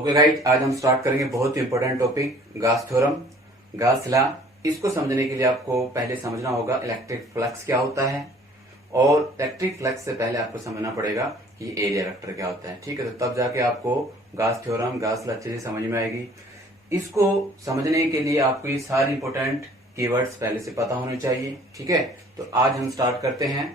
Okay guys, आज हम start करेंगे बहुत ही इंपॉर्टेंट टॉपिक गास थ्योरम, गास लॉ। इसको समझने के लिए आपको पहले समझना होगा इलेक्ट्रिक फ्लक्स क्या होता है, और इलेक्ट्रिक फ्लक्स से पहले आपको समझना पड़ेगा कि एरिया वेक्टर क्या होता है। ठीक है, तो तब जाके आपको गास थ्योरम, गास लॉ अच्छे से समझ में आएगी। इसको समझने के लिए आपको ये सारी इंपॉर्टेंट कीवर्ड्स पहले से पता होने चाहिए। ठीक है, तो आज हम स्टार्ट करते हैं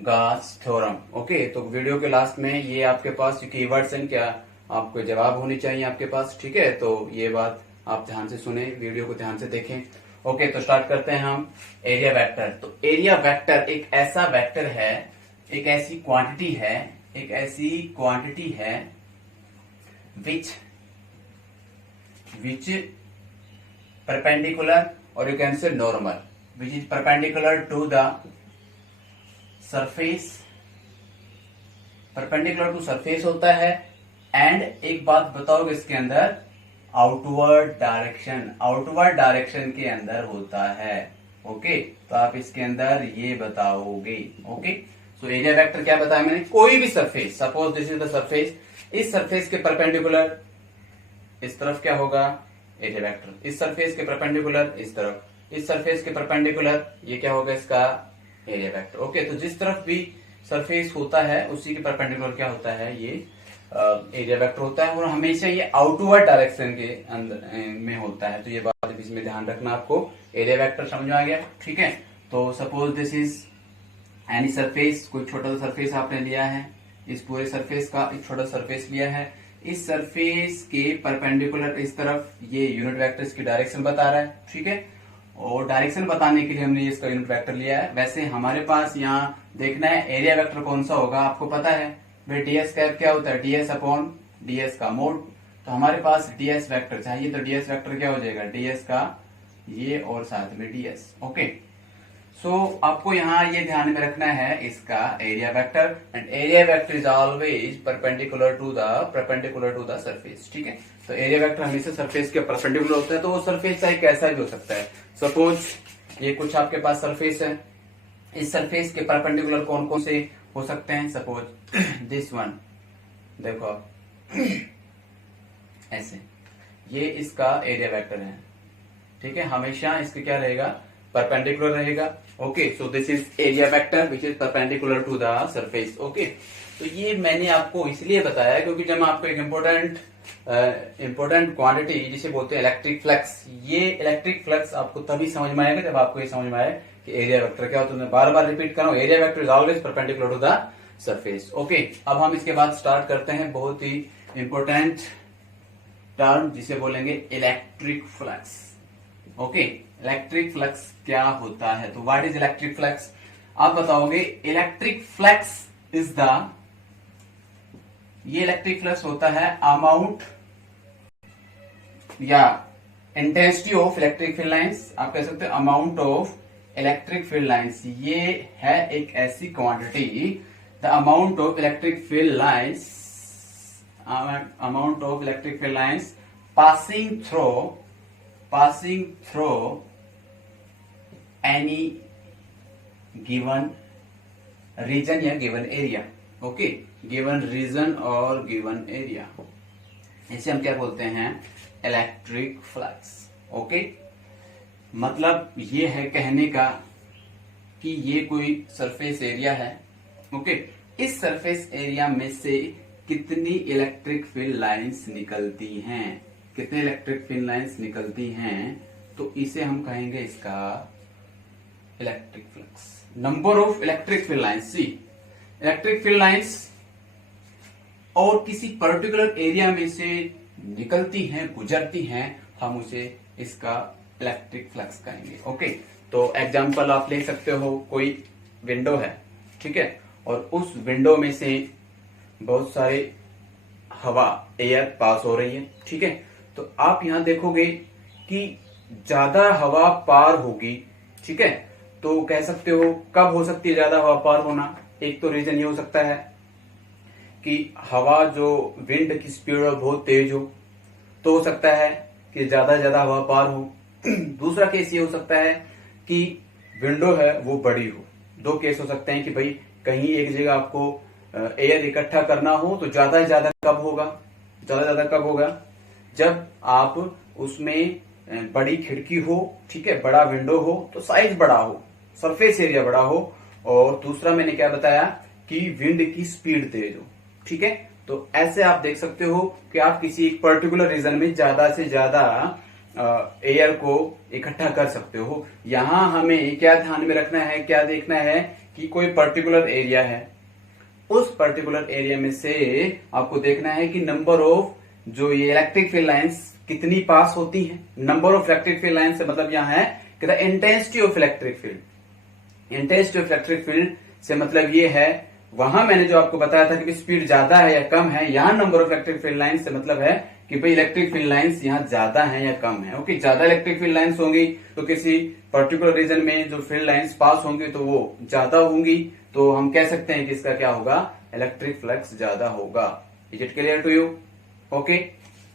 गास थ्योरम। ओके, तो वीडियो के लास्ट में ये आपके पास जो कीवर्ड्स हैं क्या आपको जवाब होनी चाहिए आपके पास। ठीक है, तो ये बात आप ध्यान से सुने, वीडियो को ध्यान से देखें। ओके, तो स्टार्ट करते हैं हम एरिया वेक्टर। तो एरिया वेक्टर एक ऐसा वेक्टर है, एक ऐसी क्वांटिटी है, विच परपेंडिकुलर और you can say normal, which is perpendicular to the surface, perpendicular to surface होता है। एंड एक बात बताओगे इसके अंदर आउटवर्ड डायरेक्शन के अंदर होता है। ओके, तो आप इसके अंदर ये बताओगे। ओके, सो एरिया वेक्टर क्या बताया मैंने, कोई भी surface, suppose this is the surface, इस सरफेस के परपेंडिकुलर इस तरफ क्या होगा एरिया वेक्टर, इस सरफेस के परपेंडिकुलर इस तरफ, इस सरफेस के परपेंडिकुलर ये क्या होगा इसका एरिया वेक्टर। ओके, तो जिस तरफ भी सरफेस होता है उसी के परपेंडिकुलर क्या होता है, ये एरिया वेक्टर होता है, और हमेशा ये आउटवर्ड डायरेक्शन के अंदर में होता है। तो ये बात इसमें ध्यान रखना आपको। एरिया वेक्टर समझ में आ गया। ठीक है, तो suppose this is any surface, कोई छोटा सा सरफेस आपने लिया है, इस पूरे सरफेस का एक छोटा सरफेस लिया है, इस सरफेस के परपेंडिकुलर इस तरफ ये यूनिट वेक्टर इसकी डायरेक्शन बता रहा है। ठीक है, और डायरेक्शन बताने के लिए हमने इसका यूनिट वेक्टर लिया है। वैसे हमारे पास यहाँ देखना है एरिया वेक्टर कौन सा होगा, आपको पता है भाई डीएस कैप क्या होता है, डीएस अपॉन डीएस का मोड। तो हमारे पास डीएस वेक्टर चाहिए, तो डीएस वेक्टर क्या हो जाएगा, डीएस का ये और साथ में डीएस। ओके, सो आपको यहाँ ये ध्यान में रखना है इसका area vector, and area vector is always perpendicular to the surface. ठीक है, तो एरिया वेक्टर हमेशा सरफेस के परपेंडिकुलर होता है, तो वो सरफेस चाहे कैसा भी हो सकता है। सपोज ये कुछ आपके पास सरफेस है, इस सरफेस के परपेंडिकुलर कौन कौन से हो सकते हैं, सपोज दिस वन, देखो ऐसे, ये इसका एरिया वेक्टर है। ठीक है, हमेशा इसके क्या रहेगा, परपेंडिकुलर रहेगा। Okay, so this is area vector which is perpendicular to the surface. Okay, तो ये मैंने आपको इसलिए बताया क्योंकि जब आपको एक इंपॉर्टेंट क्वांटिटी जिसे बोलते हैं इलेक्ट्रिक फ्लक्स, ये इलेक्ट्रिक फ्लक्स आपको तभी समझ में आएगा जब आपको ये समझ में आए कि एरिया वेक्टर क्या होता है। मैं बार बार रिपीट कर रहा हूँ, area vector is always perpendicular to the surface. Okay, अब हम इसके बाद स्टार्ट करते हैं बहुत ही इंपॉर्टेंट टर्म जिसे बोलेंगे electric flux. Okay, electric flux क्या होता है, तो व्हाट इज इलेक्ट्रिक फ्लक्स आप बताओगे। इलेक्ट्रिक फ्लक्स इज द, ये इलेक्ट्रिक फ्लक्स होता है अमाउंट या intensity of electric field lines, आप कह सकते हैं amount of electric field lines. ये है एक ऐसी quantity, the amount of electric field lines, passing through any given region या given area। Okay, given region और गिवन एरिया, इसे हम क्या बोलते हैं, इलेक्ट्रिक फ्लक्स। ओके, मतलब ये है कहने का कि ये कोई सरफेस एरिया है। ओके, इस सरफेस एरिया में से कितनी इलेक्ट्रिक फील्ड लाइंस निकलती हैं, कितने इलेक्ट्रिक फील्ड लाइंस निकलती हैं, तो इसे हम कहेंगे इसका electric flux. Number of electric field lines, see electric field lines और किसी पर्टिकुलर एरिया में से निकलती हैं, गुजरती हैं, हम उसे इसका इलेक्ट्रिक फ्लक्स कहेंगे। ओके, तो एग्जांपल आप ले सकते हो, कोई विंडो है, ठीक है, और उस विंडो में से बहुत सारे हवा, एयर पास हो रही है। ठीक है, तो आप यहां देखोगे कि ज्यादा हवा पार होगी। ठीक है, तो कह सकते हो कब हो सकती है ज्यादा हवा पार होना, एक तो रीजन ये हो सकता है कि हवा जो विंड की स्पीड बहुत तेज हो, तो हो सकता है कि ज्यादा हवा पार हो। दूसरा केस ये हो सकता है कि विंडो है वो बड़ी हो। दो केस हो सकते हैं कि भाई कहीं एक जगह आपको एयर इकट्ठा करना हो तो ज्यादा से ज्यादा कब होगा, ज्यादा कब होगा? जब आप उसमें बड़ी खिड़की हो, ठीक है, बड़ा विंडो हो तो साइज बड़ा हो, सरफेस एरिया बड़ा हो, और दूसरा मैंने क्या बताया कि विंड की स्पीड तेज हो, ठीक है। तो ऐसे आप देख सकते हो कि आप किसी एक पर्टिकुलर रीजन में ज्यादा से ज्यादा एयर को इकट्ठा कर सकते हो। यहां हमें क्या ध्यान में रखना है, क्या देखना है कि कोई पर्टिकुलर एरिया है, उस पर्टिकुलर एरिया में से आपको देखना है कि नंबर ऑफ जो ये इलेक्ट्रिक फील्ड लाइंस कितनी पास होती हैं। Number of electric field lines से मतलब यहां है कि the intensity of electric field. Intensity of electric field से मतलब ये है, वहां मैंने जो आपको बताया था कि स्पीड ज्यादा है या कम है, यहां number of electric field lines से मतलब है कि भाई इलेक्ट्रिक फील्ड लाइंस यहाँ ज्यादा है या कम है। ओके, ज्यादा इलेक्ट्रिक फील्ड लाइंस होंगी तो किसी पर्टिकुलर रीजन में जो फील्ड लाइंस पास होंगी तो वो ज्यादा होंगी, तो हम कह सकते हैं कि इसका क्या होगा, इलेक्ट्रिक फ्लक्स ज्यादा होगा। Is it clear to you? Okay,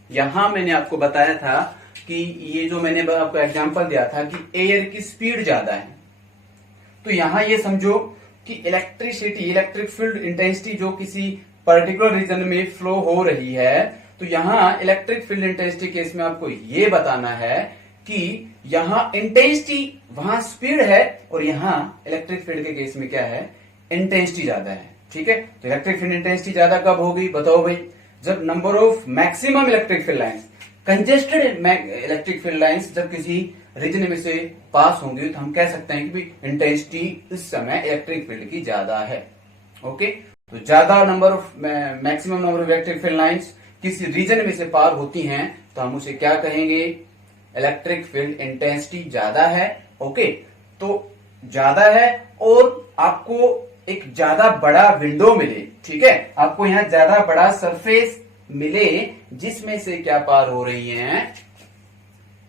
यहां मैंने आपको बताया था कि ये जो मैंने आपको एग्जांपल दिया था कि एयर की स्पीड ज्यादा है, तो यहां ये समझो कि इलेक्ट्रिसिटी, इलेक्ट्रिक फील्ड इंटेंसिटी जो किसी पर्टिकुलर रीजन में फ्लो हो रही है, तो यहां इलेक्ट्रिक फील्ड इंटेंसिटी केस में आपको ये बताना है कि यहां इंटेंसिटी, वहां स्पीड है, और यहां इलेक्ट्रिक फील्ड के केस में क्या है, इंटेंसिटी ज्यादा है, ठीक है। तो इलेक्ट्रिक फील्ड इंटेंसिटी ज्यादा कब होगी बताओ भाई? जब number of maximum electric field lines, congested electric field lines जब किसी रीजन में से पास होंगी, तो हम कह सकते हैं कि इंटेंसिटी इस समय इलेक्ट्रिक फील्ड की ज्यादा है। ओके, तो ज्यादा number of maximum number of electric field lines किसी रीजन में से पार होती हैं तो हम उसे क्या कहेंगे, इलेक्ट्रिक फील्ड इंटेंसिटी ज्यादा है। ओके, तो ज्यादा है और आपको एक ज्यादा बड़ा विंडो मिले, ठीक है, आपको यहां ज्यादा बड़ा सरफेस मिले जिसमें से क्या पार हो रही हैं,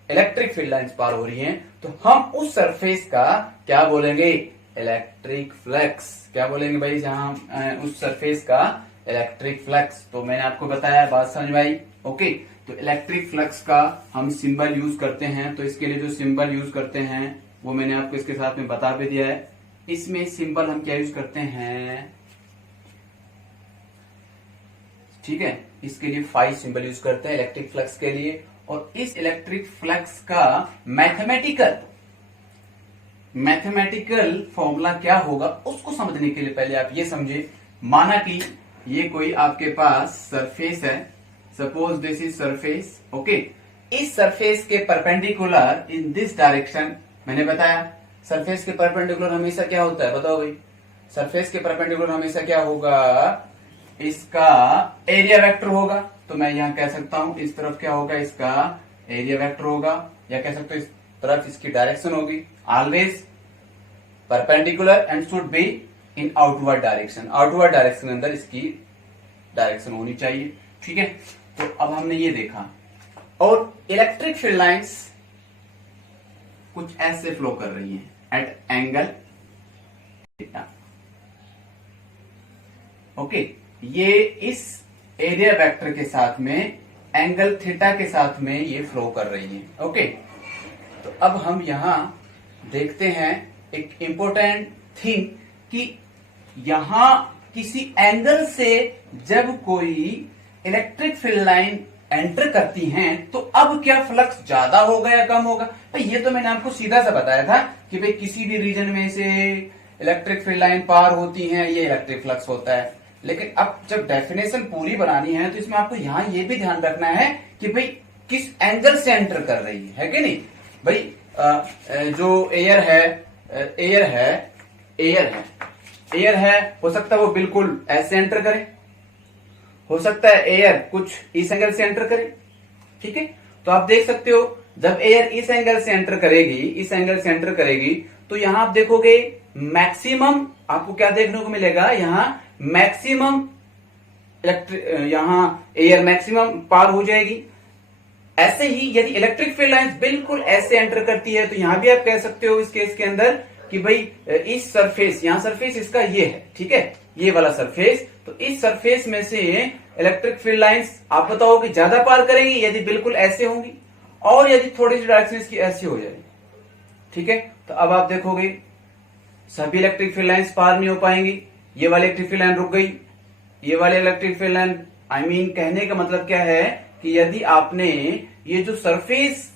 इलेक्ट्रिक फील्ड लाइंस पार हो रही हैं, तो हम उस सरफेस का क्या बोलेंगे, इलेक्ट्रिक फ्लक्स। क्या बोलेंगे भाई जहां उस सरफेस का इलेक्ट्रिक फ्लक्स। तो मैंने आपको बताया, बात समझ में आई? ओके, तो इलेक्ट्रिक फ्लक्स का हम सिंबल यूज करते हैं, तो इसके लिए जो सिंबल यूज करते हैं वो मैंने आपको इसके साथ में बता भी दिया है। इसमें सिंबल हम क्या यूज करते हैं, ठीक है, इसके लिए फाई सिंबल यूज करते हैं इलेक्ट्रिक फ्लक्स के लिए। और इस इलेक्ट्रिक फ्लक्स का मैथमेटिकल फॉर्मूला क्या होगा उसको समझने के लिए पहले आप ये समझे, माना कि ये कोई आपके पास सरफेस है, suppose this is surface. Okay, इस सरफेस के परपेंडिकुलर इन दिस डायरेक्शन, मैंने बताया सरफेस के परपेंडिकुलर हमेशा क्या होता है बताओ भाई, सरफेस के परपेंडिकुलर हमेशा क्या होगा, इसका एरिया वेक्टर होगा। तो मैं यहां कह सकता हूं इस तरफ क्या होगा, इसका एरिया वेक्टर होगा, या कह सकते हो इस तरफ इसकी डायरेक्शन होगी। Always perpendicular and should be in outward direction, outward direction के अंदर इसकी डायरेक्शन होनी चाहिए, ठीक है। तो अब हमने ये देखा, और इलेक्ट्रिक फील्ड लाइंस कुछ ऐसे फ्लो कर रही हैं एट एंगल थीटा। ओके, ये इस एरिया वेक्टर के साथ में एंगल थीटा के साथ में ये फ्लो कर रही हैं। ओके, तो अब हम यहां देखते हैं एक इंपॉर्टेंट थिंग कि यहां किसी एंगल से जब कोई इलेक्ट्रिक फील्ड लाइन एंटर करती हैं तो अब क्या फ्लक्स ज्यादा होगा या कम होगा। तो ये तो मैंने आपको सीधा सा बताया था कि भाई किसी भी रीजन में से इलेक्ट्रिक फील्ड लाइन पार होती हैं, ये इलेक्ट्रिक फ्लक्स होता है। लेकिन अब जब डेफिनेशन पूरी बनानी है तो इसमें आपको यहां ये भी ध्यान रखना है कि भाई किस एंगल से एंटर कर रही है कि नहीं। भाई जो एयर है, हो सकता है वो बिल्कुल ऐसे एंटर करे, हो सकता है एयर कुछ इस एंगल से एंटर करे, ठीक है। तो आप देख सकते हो जब एयर इस एंगल से एंटर करेगी, तो यहां आप देखोगे मैक्सिमम, आपको क्या देखने को मिलेगा, यहां मैक्सिमम यहां एयर मैक्सिमम पार हो जाएगी। ऐसे ही यदि इलेक्ट्रिक फील्ड लाइंस बिल्कुल ऐसे एंटर करती है तो यहां भी आप कह सकते हो इस केस के अंदर कि भाई इस सरफेस, यहां सरफेस इसका ये है, ठीक है, ये वाला सरफेस, तो इस सरफेस में से इलेक्ट्रिक फील्ड लाइंस आप बताओ कि ज्यादा पार करेंगी यदि बिल्कुल ऐसे होंगी, और यदि थोड़ी सी डायरेक्शन इसकी ऐसे हो जाएगी, ठीक है। तो अब आप देखोगे सभी इलेक्ट्रिक फील्ड लाइंस पार नहीं हो पाएंगी, ये वाली इलेक्ट्रिक फील्ड लाइन रुक गई, ये वाली electric field line I mean कहने का मतलब क्या है कि यदि आपने ये जो सरफेस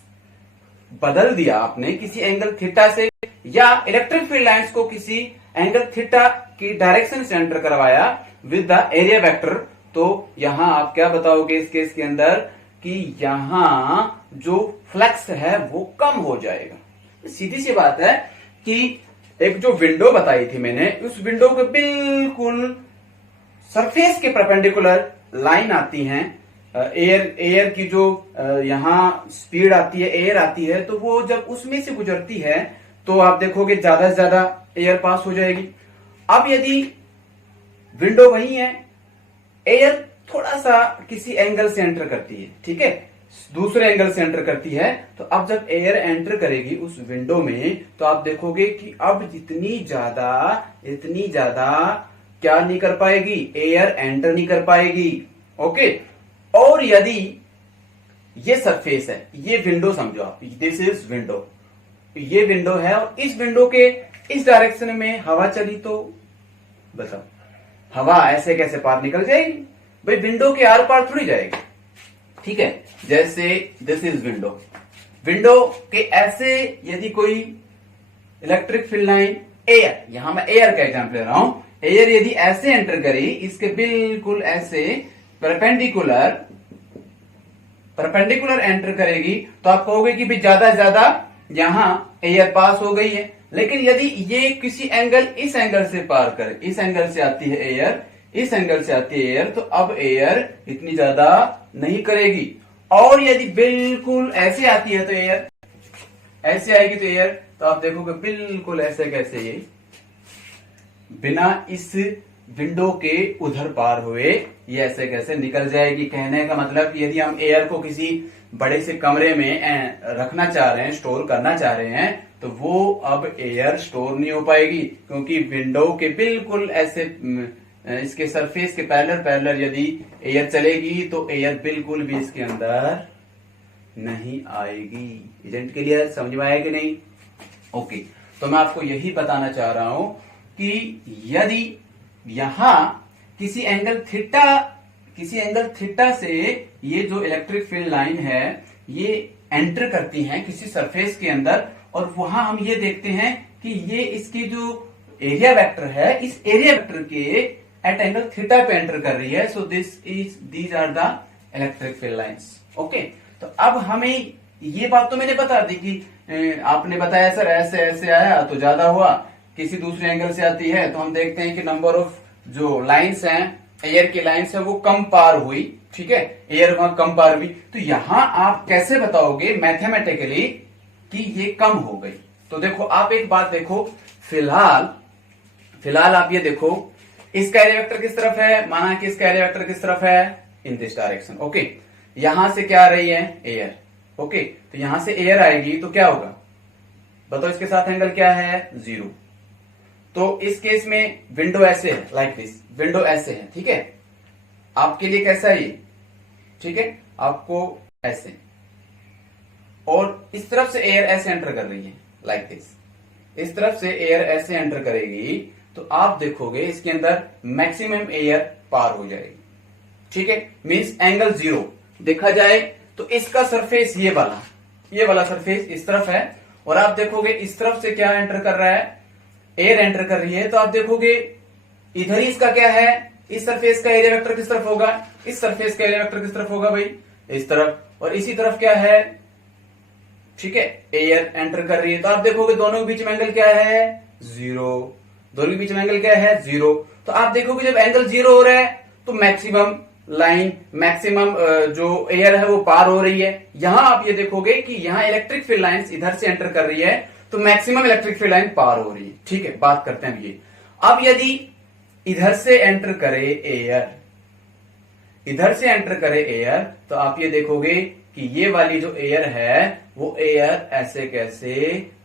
बदल दिया आपने किसी एंगल थीटा से, या इलेक्ट्रिक फील्ड लाइंस को किसी एंगल थीटा की डायरेक्शन से एंटर करवाया विद द एरिया वेक्टर, तो यहां आप क्या बताओगे इस केस के अंदर कि यहां जो फ्लक्स है वो कम हो जाएगा। सीधी सी बात है कि एक जो विंडो बताई थी मैंने, उस विंडो के बिल्कुल सरफेस के परपेंडिकुलर लाइन आती हैं, एयर की जो यहां स्पीड आती है, एयर आती है, तो वो जब उसमें से गुजरती है तो आप देखोगे ज्यादा से ज्यादा एयर पास हो जाएगी। अब यदि विंडो वही है, एयर थोड़ा सा किसी एंगल से एंटर करती है, ठीक है, दूसरे एंगल से एंटर करती है, तो अब जब एयर एंटर करेगी उस विंडो में तो आप देखोगे कि अब इतनी ज्यादा क्या नहीं कर पाएगी, एयर एंटर नहीं कर पाएगी। ओके, और यदि ये सरफेस है, ये विंडो समझो आप, दिस इज विंडो, ये विंडो है और इस विंडो के इस डायरेक्शन में हवा चली तो बताओ हवा ऐसे कैसे पार निकल जाएगी भाई, विंडो के आर पार थोड़ी जाएगी। ठीक है, जैसे दिस इज विंडो, विंडो के ऐसे यदि कोई इलेक्ट्रिक फील्ड लाइन एयर, यहां मैं एयर का एग्जांपल ले रहा हूं, एयर यदि ऐसे एंटर करी, इसके बिल्कुल ऐसे परपेंडिकुलर एंटर करेगी, तो आप कहोगे कि भी ज्यादा से ज्यादा यहां एयर पास हो गई है। लेकिन यदि ये किसी एंगल इस एंगल से पार करे, इस एंगल से आती है एयर, इस एंगल से आती है एयर, तो अब एयर इतनी ज्यादा नहीं करेगी। और यदि बिल्कुल ऐसे आती है तो एयर ऐसे आएगी, तो एयर तो आप देखोगे बिल्कुल ऐसे कैसे ये बिना इस विंडो के उधर पार हुए ये ऐसे कैसे निकल जाएगी। कहने का मतलब यदि हम एयर को किसी बड़े से कमरे में रखना चाह रहे हैं, स्टोर करना चाह रहे हैं, तो वो अब एयर स्टोर नहीं हो पाएगी, क्योंकि विंडो के बिल्कुल ऐसे इसके सरफेस के पैरेलल यदि एयर चलेगी तो एयर बिल्कुल भी इसके अंदर नहीं आएगी। इजेंट क्लियर, समझ में आया कि नहीं? ओके, तो मैं आपको यही बताना चाह रहा हूं कि यदि यहां किसी एंगल थीटा से ये जो इलेक्ट्रिक फील्ड लाइन है ये एंटर करती हैं किसी सरफेस के अंदर, और वहां हम ये देखते हैं कि ये इसकी जो एरिया वेक्टर है, इस एरिया वेक्टर के एट एंगल थीटा पे एंटर कर रही है। So these are the electric field lines. Okay, तो अब हमें ये बात तो मैंने बता दी कि आपने बताया सर ऐसे ऐसे आया तो ज्यादा हुआ, किसी दूसरे एंगल से आती है तो हम देखते हैं कि नंबर ऑफ जो लाइंस हैं, एयर की लाइंस है, वो कम पार हुई। ठीक है, एयर वहां कम पार हुई, तो यहां आप कैसे बताओगे मैथमेटिकली कि ये कम हो गई? तो देखो, आप एक बात देखो, फिलहाल आप ये देखो, इसका एरिया वेक्टर किस तरफ है, माना कि इसका एरिया वेक्टर किस तरफ है, इन दिस डायरेक्शन। ओके, यहां से क्या आ रही है, एयर। ओके, तो यहां से एयर आएगी तो क्या होगा बताओ, इसके साथ एंगल क्या है, 0। तो इस केस में विंडो ऐसे है, लाइक दिस, विंडो ऐसे है। ठीक है, आपके लिए कैसा है ये, ठीक है, आपको ऐसे, और इस तरफ से एयर ऐसे एंटर कर रही है, लाइक दिस, इस तरफ से एयर ऐसे एंटर करेगी, तो आप देखोगे इसके अंदर मैक्सिमम एयर पार हो जाएगी। ठीक है, मींस एंगल 0 देखा जाए तो इसका सरफेस ये वाला सरफेस इस तरफ है, और आप देखोगे इस तरफ से क्या एंटर कर रहा है, एयर एंटर कर रही है, तो आप देखोगे इधर ही इसका क्या है, इस सरफेस का एरिया वेक्टर किस तरफ होगा, इस सरफेस का एरिया वेक्टर किस तरफ होगा भाई, इस तरफ, और इसी तरफ क्या है, ठीक है, एयर एंटर कर रही है, तो आप देखोगे दोनों के बीच में एंगल क्या है, 0। दोनों के बीच में एंगल क्या है, 0। तो आप देखोगे जब एंगल 0 हो रहा है तो मैक्सिमम जो एयर है वो पार हो रही है। यहां आप ये देखोगे कि यहां इलेक्ट्रिक फील्ड लाइंस इधर से एंटर कर रही है, तो मैक्सिमम इलेक्ट्रिक फील्ड लाइन पार हो रही है। ठीक है, बात करते हैं ये। अब यदि इधर से एंटर करे एयर, तो आप ये देखोगे कि ये वाली जो एयर है वो एयर ऐसे कैसे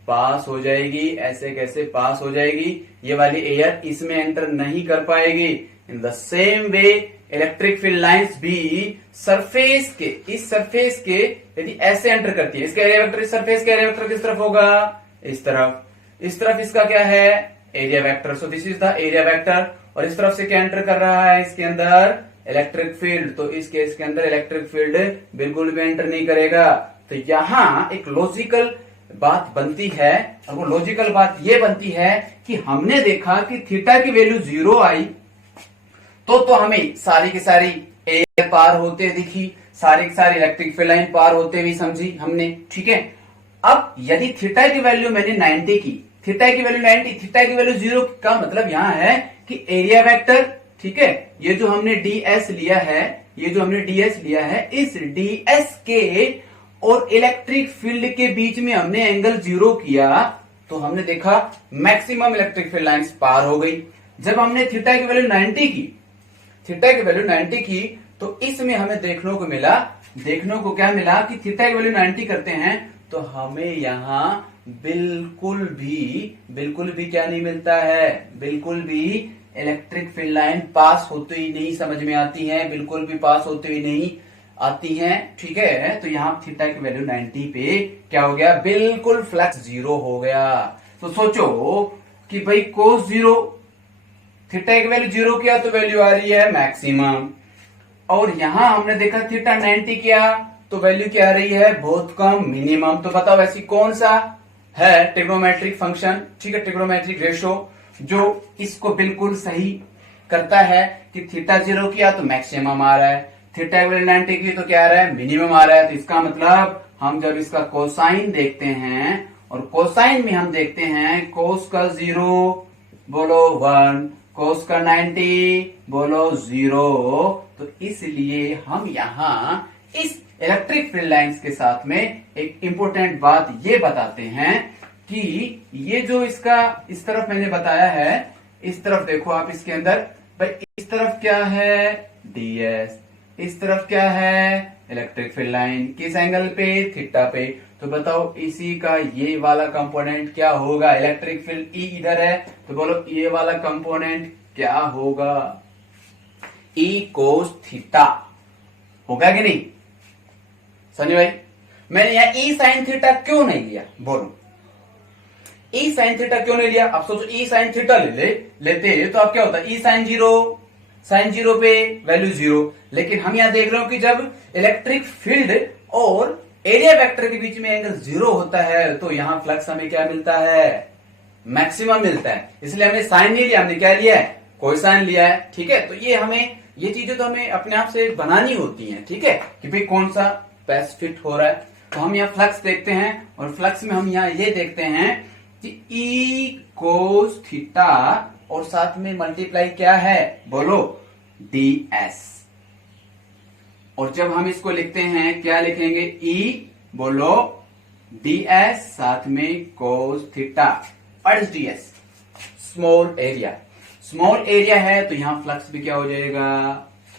पास हो जाएगी, ऐसे कैसे पास हो जाएगी, ये वाली एयर इसमें एंटर नहीं कर पाएगी। In the same way electric field lines भी इस सरफेस के यदि ऐसे एंटर करती है, इसका एरिया वेक्टर, इस सरफेस का एरिया वेक्टर किस तरफ होगा, इस तरफ इसका क्या है, area vector. So this is the area vector, और इस तरफ से क्या एंटर कर रहा है, इसके अंदर इलेक्ट्रिक फील्ड, तो इस केस के अंदर इलेक्ट्रिक फील्ड बिल्कुल भी एंटर नहीं करेगा। तो यहां एक लॉजिकल बात बनती है, और वो लॉजिकल बात ये बनती है कि हमने देखा कि थीटा की वैल्यू 0 आई तो हमें सारी की सारी एयर पार होते दिखी, सारी की सारी इलेक्ट्रिक फील्ड लाइन पार होते हुए समझी हमने, ठीक है। अब यदि थीटा की वैल्यू मैंने 90 की, थीटा की वैल्यू 90, थीटा की वैल्यू 0 का मतलब यहां है कि एरिया वेक्टर, ठीक है, ये जो हमने ds लिया है, ये जो हमने ds लिया है, इस ds के और इलेक्ट्रिक फील्ड के बीच में हमने एंगल 0 किया तो हमने देखा मैक्सिमम इलेक्ट्रिक फील्ड लाइंस पार हो गई। जब हमने थीटा की वैल्यू 90 की, थीटा की वैल्यू 90 की, तो इसमें हमें देखने को क्या मिला कि थीटा की वैल्यू 90 करते हैं तो हमें यहां बिल्कुल भी क्या नहीं मिलता है, बिल्कुल भी इलेक्ट्रिक फील्ड लाइन पास होते ही नहीं समझ में आती है, बिल्कुल भी पास होते हुए नहीं आती हैं, ठीक है। तो यहां थीटा की वैल्यू 90 पे क्या हो गया, बिल्कुल फ्लक्स 0 हो गया। तो सोचो कि भाई cos 0, थीटा की वैल्यू 0 किया तो वैल्यू आ रही है मैक्सिमम, और यहां हमने देखा थीटा 90 किया तो वैल्यू क्या आ रही है, बहुत कम, मिनिमम। तो बताओ ऐसी कौन सा है ट्रिग्नोमेट्रिक फंक्शन, ठीक है, ट्रिग्नोमेट्रिक रेशो जो इसको बिल्कुल सही करता है कि थीटा 0 किया तो मैक्सिमम आ रहा है, थीटा 90 की तो क्या आ रहा है, मिनिमम आ रहा है। तो इसका मतलब हम जब इसका कोसाइन देखते हैं और कोसाइन में हम देखते हैं कोस का 0 बोलो 1, कोस का 90 बोलो 0, तो इसलिए हम यहां इस इलेक्ट्रिक फील्ड लाइंस के साथ में एक इंपॉर्टेंट बात ये बताते हैं कि ये जो इसका इस तरफ मैंने बताया है, इस तरफ देखो आप इसके अंदर, भाई इस तरफ क्या है ds, इस तरफ क्या है इलेक्ट्रिक फील्ड लाइन, किस एंगल पे, थीटा पे। तो बताओ इसी का ये वाला कंपोनेंट क्या होगा, इलेक्ट्रिक फील्ड E इधर है तो बोलो ये वाला कंपोनेंट क्या होगा, E cos थीटा होगा कि नहीं सनी भाई। मैंने यहां E sin थीटा क्यों नहीं लिया, बोलो E sin थीटा क्यों नहीं लिया। अब सोचो E sin थीटा लेते तो अब क्या होता, E sin 0 पे वैल्यू 0, लेकिन हम यहां देख रहे हो कि जब इलेक्ट्रिक फील्ड और एरिया वेक्टर के बीच में एंगल 0 होता है तो यहां फ्लक्स हमें क्या मिलता है, मैक्सिमम मिलता है। इसलिए हमने साइन नहीं लिया, हमने क्या लिया है, कोसाइन लिया है, ठीक है। तो ये चीजें तो हमें अपने आप से बनानी होती हैं, ठीक है, कि भाई कौन सा बेस्ट फिट हो रहा है। तो हम यहाँ फ्लक्स देखते हैं और फ्लक्स में हम यहाँ ये देखते हैं कि E cos थीटा और साथ में मल्टीप्लाई क्या है, बोलो ds, और जब हम इसको लिखते हैं क्या लिखेंगे, E बोलो ds साथ में cos थीटा, और ds स्मॉल एरिया है तो यहां फ्लक्स भी क्या हो जाएगा,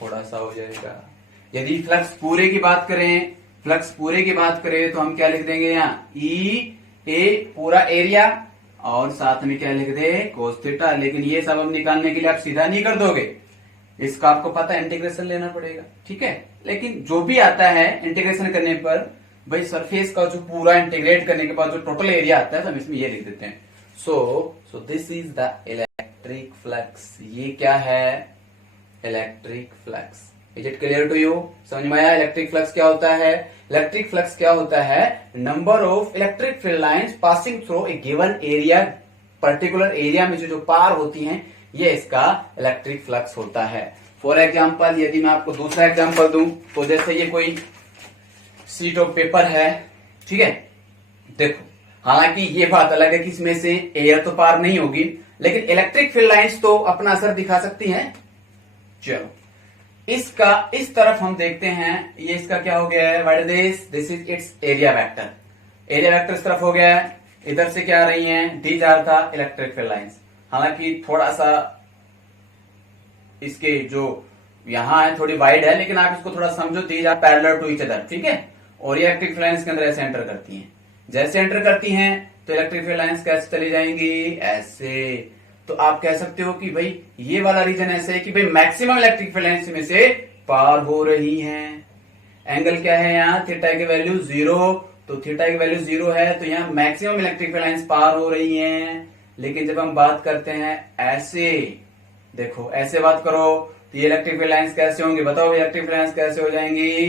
थोड़ा सा हो जाएगा। यदि फ्लक्स पूरे की बात करें तो हम क्या लिख देंगे यहाँ, E पूरा एरिया और साथ में क्या लिख दे, cos थीटा। लेकिन ये सब अब निकालने के लिए आप सीधा नहीं कर दोगे, इसका आपको पता है इंटीग्रेशन लेना पड़ेगा, ठीक है। लेकिन जो भी आता है इंटीग्रेशन करने पर, भाई सरफेस का जो पूरा इंटीग्रेट करने के बाद जो टोटल एरिया आता है तो हम इसमें ये लिख देते हैं। So this is the electric flux, ये क्या है, electric flux. Is it clear to you, समझ में आया इलेक्ट्रिक फ्लक्स क्या होता है। इलेक्ट्रिक फ्लक्स क्या होता है, number of electric field lines passing through a given area, particular area में जो पार होती हैं, ये इसका इलेक्ट्रिक फ्लक्स होता है। फॉर एग्जाम्पल यदि मैं आपको दूसरा एग्जाम्पल दूं तो जैसे ये कोई शीट ऑफ पेपर है, ठीक है, देखो हालांकि ये बात अलग है कि इसमें से एयर तो पार नहीं होगी, लेकिन इलेक्ट्रिक फील्ड लाइंस तो अपना असर दिखा सकती हैं। चलो इसका इस तरफ हम देखते हैं, ये इसका क्या हो गया है, what is this is it's area vector, area vector इस तरफ हो गया है। इधर से क्या आ रही है, डी जा रहा था इलेक्ट्रिक फील्ड लाइंस, हालांकि थोड़ा सा इसके जो यहां है थोड़ी वाइड है, लेकिन आप इसको थोड़ा समझो, these are parallel to each other, ठीक है। और ये इलेक्ट्रिक फील्ड लाइंस के अंदर ऐसे एंटर करती हैं, जैसे एंटर करती हैं तो इलेक्ट्रिक फील्ड लाइंस कैसे चली जाएंगी, ऐसे। तो आप कह सकते हो कि भाई ये वाला रीजन ऐसे है कि भाई मैक्सिमम इलेक्ट्रिक फील्ड लाइंस में से पार हो रही हैं। एंगल क्या है यहाँ, थीटा की वैल्यू 0, तो थीटा की वैल्यू 0 है तो यहाँ मैक्सिमम इलेक्ट्रिक फील्ड लाइंस पार हो रही हैं। लेकिन जब हम बात करते हैं ऐसे, देखो ऐसे बात करो तो ये इलेक्ट्रिक फील्ड लाइंस कैसे होंगे बताओ, इलेक्ट्रिक फील्ड लाइंस कैसे हो जाएंगी,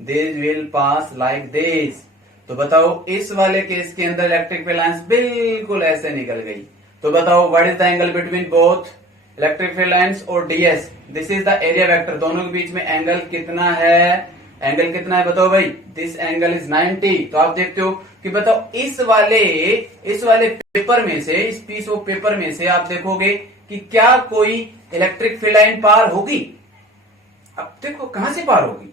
this will pass like this. तो बताओ इस वाले केस के अंदर इलेक्ट्रिक फील्ड लाइंस बिल्कुल ऐसे निकल गई। तो बताओ what is the angle between both electric field lines और dS, this is the area vector, दोनों के बीच में एंगल कितना है, एंगल कितना है बताओ भाई, दिस एंगल इज 90। तो आप देखते हो कि बताओ इस वाले पेपर में से, इस पीस ऑफ पेपर में से आप देखोगे कि क्या कोई इलेक्ट्रिक फील्ड लाइन पार होगी। अब देखो कहां से पार होगी,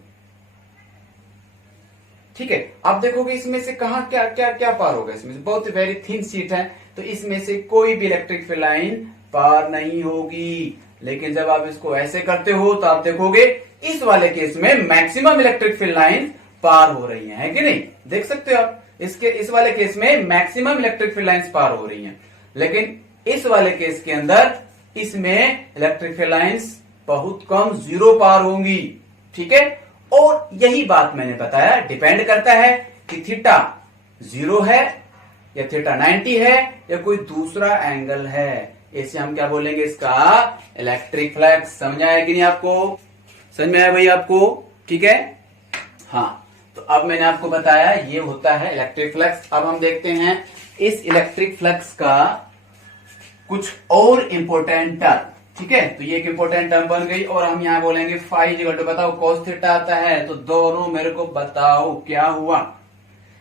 ठीक है, आप देखोगे इसमें से कहां क्या क्या क्या पार होगा, इसमें से बहुत वेरी थिन शीट है, तो इसमें से कोई भी इलेक्ट्रिक फील्ड लाइन पार नहीं होगी। लेकिन जब आप इसको ऐसे करते हो तो आप देखोगे इस वाले केस में मैक्सिमम इलेक्ट्रिक फील्ड लाइन पार हो रही है कि नहीं, देख सकते हो आप, इस वाले केस में मैक्सिमम इलेक्ट्रिक फील्ड लाइंस पार हो रही हैं, लेकिन इस वाले केस के अंदर इसमें इलेक्ट्रिक फील्ड लाइंस बहुत कम, 0 पार होंगी, ठीक है। और यही बात मैंने बताया, डिपेंड करता है कि थीटा 0 है या थीटा 90 है या कोई दूसरा एंगल है, इसे हम क्या बोलेंगे, इसका इलेक्ट्रिक फ्लक्स। समझ आया कि नहीं आपको, समझ में आया भाई आपको, ठीक है। हाँ, तो अब मैंने आपको बताया ये होता है इलेक्ट्रिक फ्लक्स। अब हम देखते हैं इस इलेक्ट्रिक फ्लक्स का कुछ और इंपॉर्टेंट टर्म, ठीक है। तो ये एक इंपॉर्टेंट टर्म बन गई और हम यहाँ बोलेंगे फाई इक्वल टू, बताओ cos थीटा आता है, तो दोनों मेरे को बताओ क्या हुआ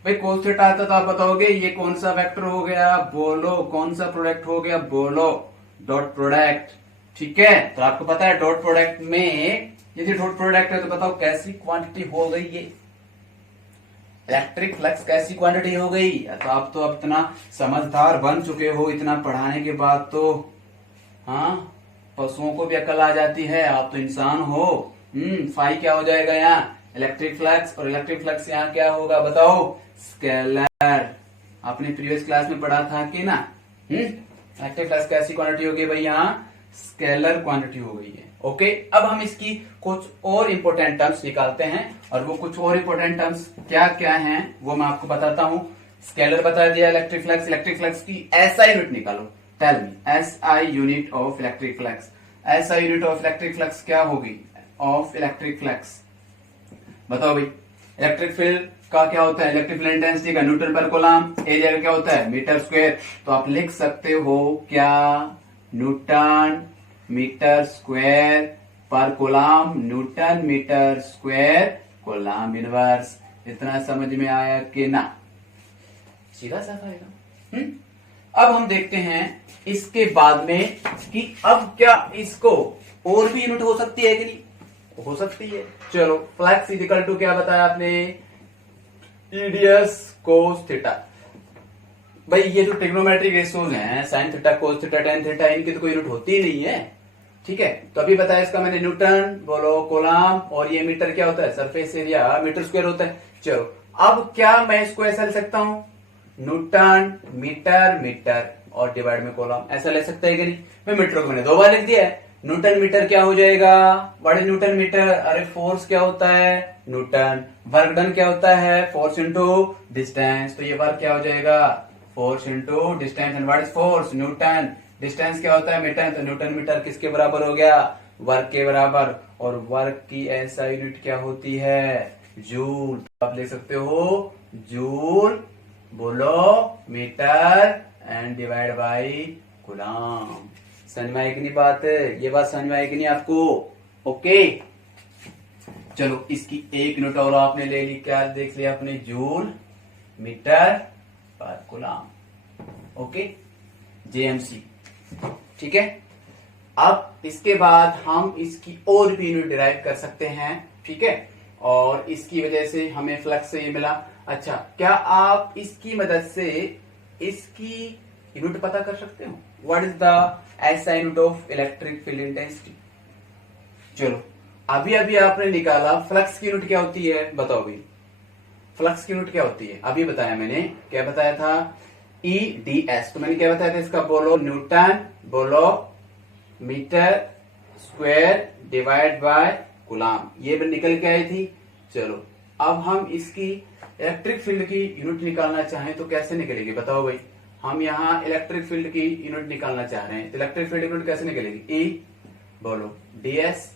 भाई, cos थीटा आता तो आप बताओगे ये कौन सा वेक्टर हो गया, बोलो कौन सा प्रोडक्ट हो गया, बोलो डॉट प्रोडक्ट, ठीक है। तो आपको पता है डॉट प्रोडक्ट में, यदि डॉट प्रोडक्ट है तो बताओ कैसी क्वांटिटी हो गई, ये इलेक्ट्रिक फ्लक्स कैसी क्वांटिटी हो गई। तो आप तो अब इतना समझदार बन चुके हो, इतना पढ़ाने के बाद तो हाँ पशुओं को भी अकल आ जाती है, आप तो इंसान हो। फाई क्या हो जाएगा यहाँ, इलेक्ट्रिक फ्लक्स, और इलेक्ट्रिक फ्लक्स यहाँ क्या होगा बताओ, स्केलर। आपने प्रीवियस क्लास में पढ़ा था कि ना, इलेक्ट्रिक फ्लक्स कैसी क्वांटिटी होगी भाई, यहाँ स्केलर क्वांटिटी हो गई है। ओके, अब हम इसकी कुछ और इंपॉर्टेंट टर्म्स निकालते हैं, और वो कुछ और इंपॉर्टेंट टर्म्स क्या क्या हैं वो मैं आपको बताता हूँ। स्केलर बता दिया, इलेक्ट्रिक फ्लक्स, इलेक्ट्रिक फ्लक्स की एसआई यूनिट निकालो, tell me SI unit of electric flux, SI unit of electric flux क्या होगी, ऑफ इलेक्ट्रिक फ्लक्स बताओ भाई। इलेक्ट्रिक फील्ड का क्या होता है, इलेक्ट्रिक फील्ड इंटेंसिटी का न्यूटन पर कूलम, एरिया का क्या होता है मीटर स्क्वायर, तो आप लिख सकते हो क्या, newton metre square per coulomb, newton metre square coulomb inverse. इतना समझ में आया कि ना, सीधा साफ आएगा। अब हम देखते हैं इसके बाद में कि अब क्या इसको और भी यूनिट हो सकती है कि नहीं, हो सकती है। चलो फ्लक्स इक्वल टू क्या बताया आपने, ईडीएस कोस थीटा। भाई ये जो ट्रिग्नोमेट्रिक रेशियोज हैं, sine theta, cos theta, tan theta, इनकी तो कोई यूनिट होती ही नहीं है, ठीक है। तो अभी बताया इसका मैंने न्यूटन, बोलो कूलम, और ये मीटर क्या होता है, सरफेस एरिया मीटर स्क्वायर होता है। चलो अब क्या मैं इसको ऐसा ले सकता हूं, न्यूटन मीटर मीटर और डिवाइड में कॉलम, ऐसा ले सकता है कि नहीं। मैं मीटर को मैंने 2 बार लिख दिया है, न्यूटन मीटर क्या हो जाएगा, व्हाट इज न्यूटन मीटर, अरे फोर्स क्या होता है न्यूटन, वर्क डन क्या होता है फोर्स इंटू डिस्टेंस, तो ये वर्क क्या हो जाएगा force into distance, and what is force Newton, distance क्या होता है मीटर, तो न्यूटन मीटर किसके बराबर हो गया, वर्क के बराबर, और वर्क की ऐसा यूनिट क्या होती है जूल, तो आप ले सकते हो जूल, बोलो metre and divide by coulomb. समझ में आई कि नहीं बात, ये बात समझ में आई कि नहीं आपको, ओके। चलो इसकी एक यूनिट और आपने ले ली, क्या देख लिया आपने, जूल मीटर पर कूलम, ओके जेएमसी, ठीक है। अब इसके बाद हम इसकी और भी यूनिट डिराइव कर सकते हैं, ठीक है, और इसकी वजह से हमें फ्लक्स से ये मिला। अच्छा, क्या आप इसकी मदद से इसकी यूनिट पता कर सकते हो, what is the SI unit of electric field intensity. चलो अभी अभी आपने निकाला फ्लक्स की यूनिट क्या होती है, बताओ भाई फ्लक्स की यूनिट क्या होती है, अभी बताया मैंने, क्या बताया था ईडीएस, तो मैंने क्या बताया था इसका, बोलो न्यूटन, बोलो metre square divide by coulomb, ये निकल के आई थी। चलो अब हम इसकी इलेक्ट्रिक फील्ड की यूनिट निकालना चाहें तो कैसे निकलेगी बताओ भाई, हम यहाँ इलेक्ट्रिक फील्ड की यूनिट निकालना चाह रहे हैं, तो इलेक्ट्रिक फील्ड यूनिट कैसे निकलेगी, ई बोलो डीएस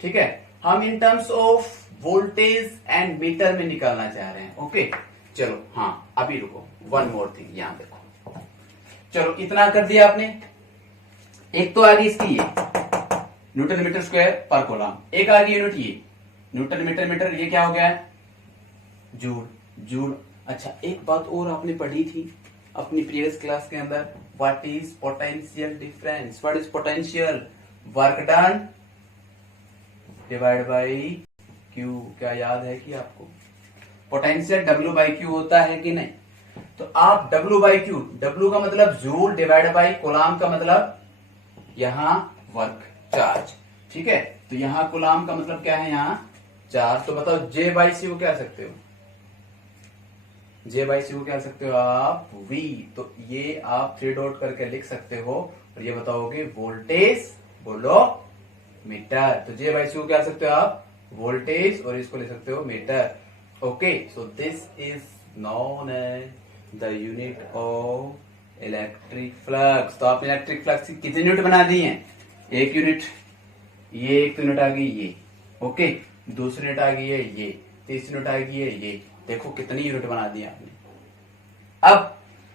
ठीक है, हम in terms of voltage and metre में निकालना चाह रहे हैं। ओके चलो, हाँ अभी रुको, वन मोर थिंग, यहां देखो। चलो इतना कर दिया आपने। एक तो आ गई इसकी ये Newton metre square per coulomb, एक आ गई यूनिट ये न्यूटन मीटर मीटर, ये क्या हो गया जूल जूल। अच्छा एक बात और आपने पढ़ी थी अपनी प्रीवियस क्लास के अंदर, what is potential difference, what is potential, work done divide by Q. क्या याद है कि आपको पोटेंशियल डब्ल्यू बाई क्यू होता है कि नहीं? तो आप डब्ल्यू बाई क्यू, डब्ल्यू का मतलब जूल डिवाइड बाई कूलम का मतलब यहां वर्क चार्ज, ठीक है। तो यहां कूलम का मतलब क्या है, यहां चार्ज। तो बताओ जे बाई सी को क्या सकते हो, जे बाई सी को क्या सकते हो आप, वी। तो ये आप 3 डॉट करके लिख सकते हो और ये बताओगे वोल्टेज, बोलो मीटर। तो जे बाई सी को क्या सकते हो आप, वोल्टेज, और इसको लिख सकते हो metre. Okay so this is known as the unit of electric flux. तो आपने इलेक्ट्रिक फ्लक्स की कितनी यूनिट बना दी है, एक यूनिट, ये एक यूनिट आ गई ये, ओके दूसरी यूनिट आ गई है ये, तीसरी यूनिट आ गई है ये। देखो कितनी यूनिट बना दी आपने।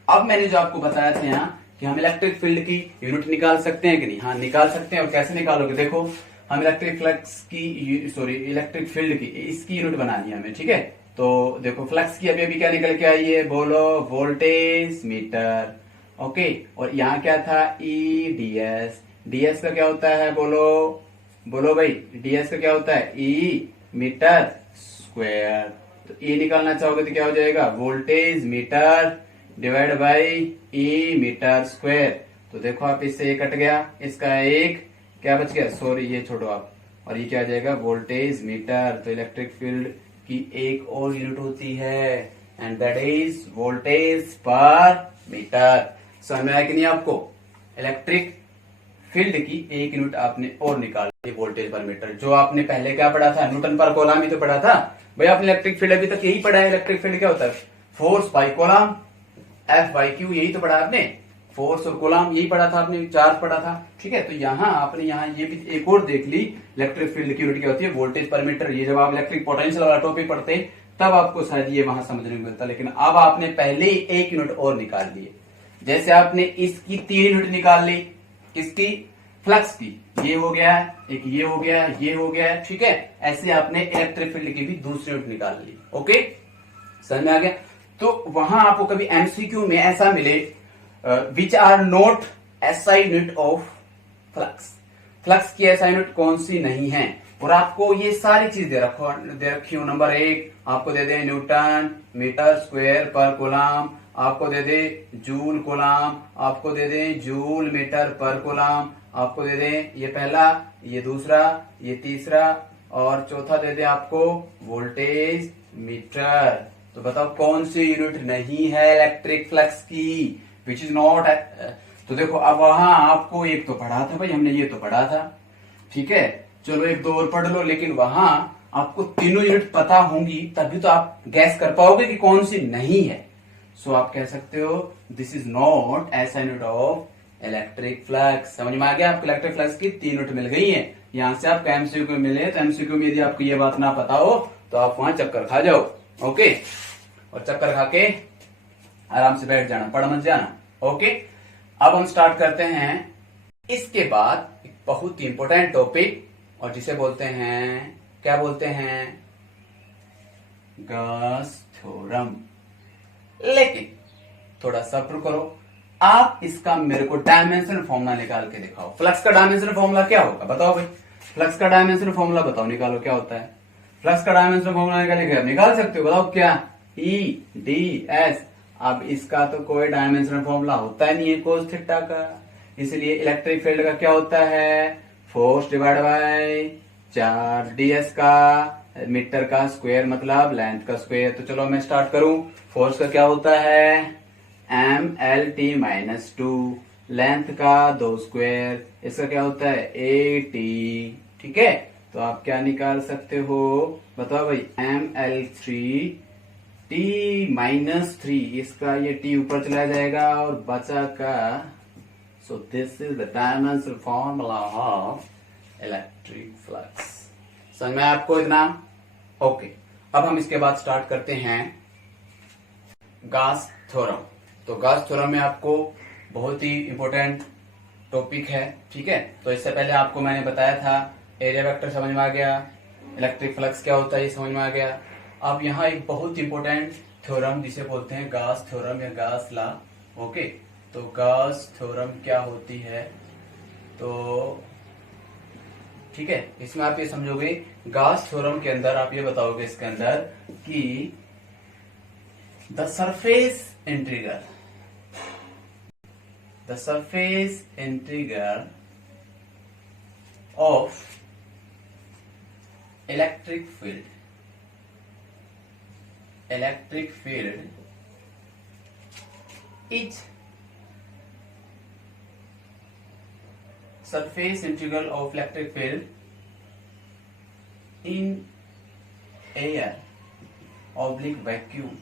अब मैंने जो आपको बताया था यहाँ कि हम इलेक्ट्रिक फील्ड की यूनिट निकाल सकते हैं कि नहीं, हाँ निकाल सकते हैं। और कैसे निकालोगे, देखो हम इलेक्ट्रिक फ्लक्स की, सॉरी इलेक्ट्रिक फील्ड की, इसकी यूनिट बना दी हमें, ठीक है। तो देखो फ्लक्स की अभी अभी क्या निकल के आई है, बोलो वोल्टेज मीटर, ओके। और यहाँ क्या था, ई डीएस, डीएस का क्या होता है, बोलो बोलो भाई, डीएस का क्या होता है, ई मीटर स्क्वायर। तो ई निकालना चाहोगे तो क्या हो जाएगा, voltage metre divide by E metre square. तो देखो आप इससे ये कट गया, इसका एक क्या बच गया, सॉरी ये छोड़ो आप, और ये क्या आ जाएगा, वोल्टेज मीटर। तो इलेक्ट्रिक फील्ड की एक और यूनिट होती है एंड दैट इज वोल्टेज पर मीटर। समझ में आया कि नहीं आपको, इलेक्ट्रिक फील्ड की एक यूनिट आपने और निकाली, वोल्टेज पर मीटर। जो आपने पहले क्या पढ़ा था, न्यूटन पर कूलम ही तो पढ़ा था भाई आपने। इलेक्ट्रिक फील्ड अभी तक यही पढ़ा है, इलेक्ट्रिक फील्ड क्या होता है, force by coulomb, F by Q, यही तो पढ़ा आपने, फोर्स और कूलम यही पढ़ा था आपने, चार्ज पढ़ा था, ठीक है। तो यहाँ आपने यहाँ ये भी एक और देख ली, इलेक्ट्रिक फील्ड की यूनिट क्या होती है, वोल्टेज पर मीटर। ये जब आप इलेक्ट्रिक पोटेंशियल वाला टॉपिक पढ़ते तब आपको शायद ये वहां समझने को मिलता, लेकिन अब आपने पहले ही एक यूनिट और निकाल ली। जैसे आपने इसकी 3 यूनिट निकाल ली, किसकी, फ्लक्स की, ये हो गया, एक ये हो गया, ये हो गया, ठीक है। ऐसे आपने इलेक्ट्रिक फील्ड की भी दूसरी यूनिट निकाल ली, ओके समझ में आ गया। तो वहां आपको कभी एमसीक्यू में ऐसा मिले which are not SI unit of flux, flux की एसआई यूनिट कौन सी नहीं है, और आपको ये सारी चीज दे रखी हो। नंबर 1 आपको दे दे Newton metre square per coulomb, आपको दे दे जूल कूलम, आपको दे दे जूल मीटर पर कूलम, आपको दे दे ये पहला, ये दूसरा, ये तीसरा, और चौथा दे दे आपको वोल्टेज मीटर। तो बताओ कौन सी यूनिट नहीं है इलेक्ट्रिक फ्लक्स की, विच इज नॉट। तो देखो अब वहां आपको एक तो पढ़ा था भाई हमने, ये तो पढ़ा था, ठीक है। चलो एक दो और पढ़ लो, लेकिन वहां आपको तीनों यूनिट पता होंगी तभी तो आप गैस कर पाओगे कि कौन सी नहीं है। सो आप कह सकते हो this is not SI unit of electric flux. समझ में आ गया, आपको इलेक्ट्रिक फ्लक्स की 3 यूनिट मिल गई है। यहां से आपको एमसीक्यू मिले, तो एमसीक्यू में यदि आपको ये बात ना पता हो तो आप वहां चक्कर खा जाओ, ओके। और चक्कर खा के आराम से बैठ जाना, पढ़ मत जाना, ओके। अब हम स्टार्ट करते हैं इसके बाद एक बहुत ही इंपॉर्टेंट टॉपिक, और जिसे बोलते हैं, क्या बोलते हैं, गॉस थ्योरम। लेकिन थोड़ा सब्र करो, आप इसका मेरे को डायमेंशनल फॉर्मूला निकाल के दिखाओ। फ्लक्स का डायमेंशनल फॉर्मूला क्या होगा बताओ भाई, फ्लक्स का डायमेंशनल फॉर्मूला बताओ, निकालो क्या होता है। फ्लक्स का डायमेंशनल फॉर्मूला निकाल सकते हो, बताओ क्या, ई डी एस। अब इसका तो कोई डायमेंशनल फॉर्मूला होता ही नहीं है कोस थीटा का, इसलिए इलेक्ट्रिक फील्ड का क्या होता है, force divide by charge, DS का मीटर का स्क्वायर मतलब लेंथ का स्क्वायर। तो चलो मैं स्टार्ट करूं, फोर्स का क्या होता है, M L T minus 2, length का 2 स्क्वायर, इसका क्या होता है, ए टी, ठीक है। तो आप क्या निकाल सकते हो बताओ भाई, एम एल 3 टी माइनस 3, इसका ये टी ऊपर चला जाएगा और बचा का। सो this is the dimensional formula of electric flux, समझ में आया आपको इतना? ओके, अब हम इसके बाद स्टार्ट करते हैं गॉस थ्योरम। तो गॉस थ्योरम में आपको बहुत ही इंपॉर्टेंट टॉपिक है, ठीक है। तो इससे पहले आपको मैंने बताया था एरिया वेक्टर समझ में आ गया, इलेक्ट्रिक फ्लक्स क्या होता है ये समझ में आ गया। अब यहाँ एक बहुत इंपॉर्टेंट थ्योरम जिसे बोलते हैं गॉस थ्योरम या गॉस लॉ। ओके, तो गॉस थ्योरम क्या होती है, तो ठीक है, इसमें आप ये समझोगे गॉस थ्योरम के अंदर आप ये बताओगे इसके अंदर कि the surface integral of electric field is surface integral of electric field in air oblique vacuum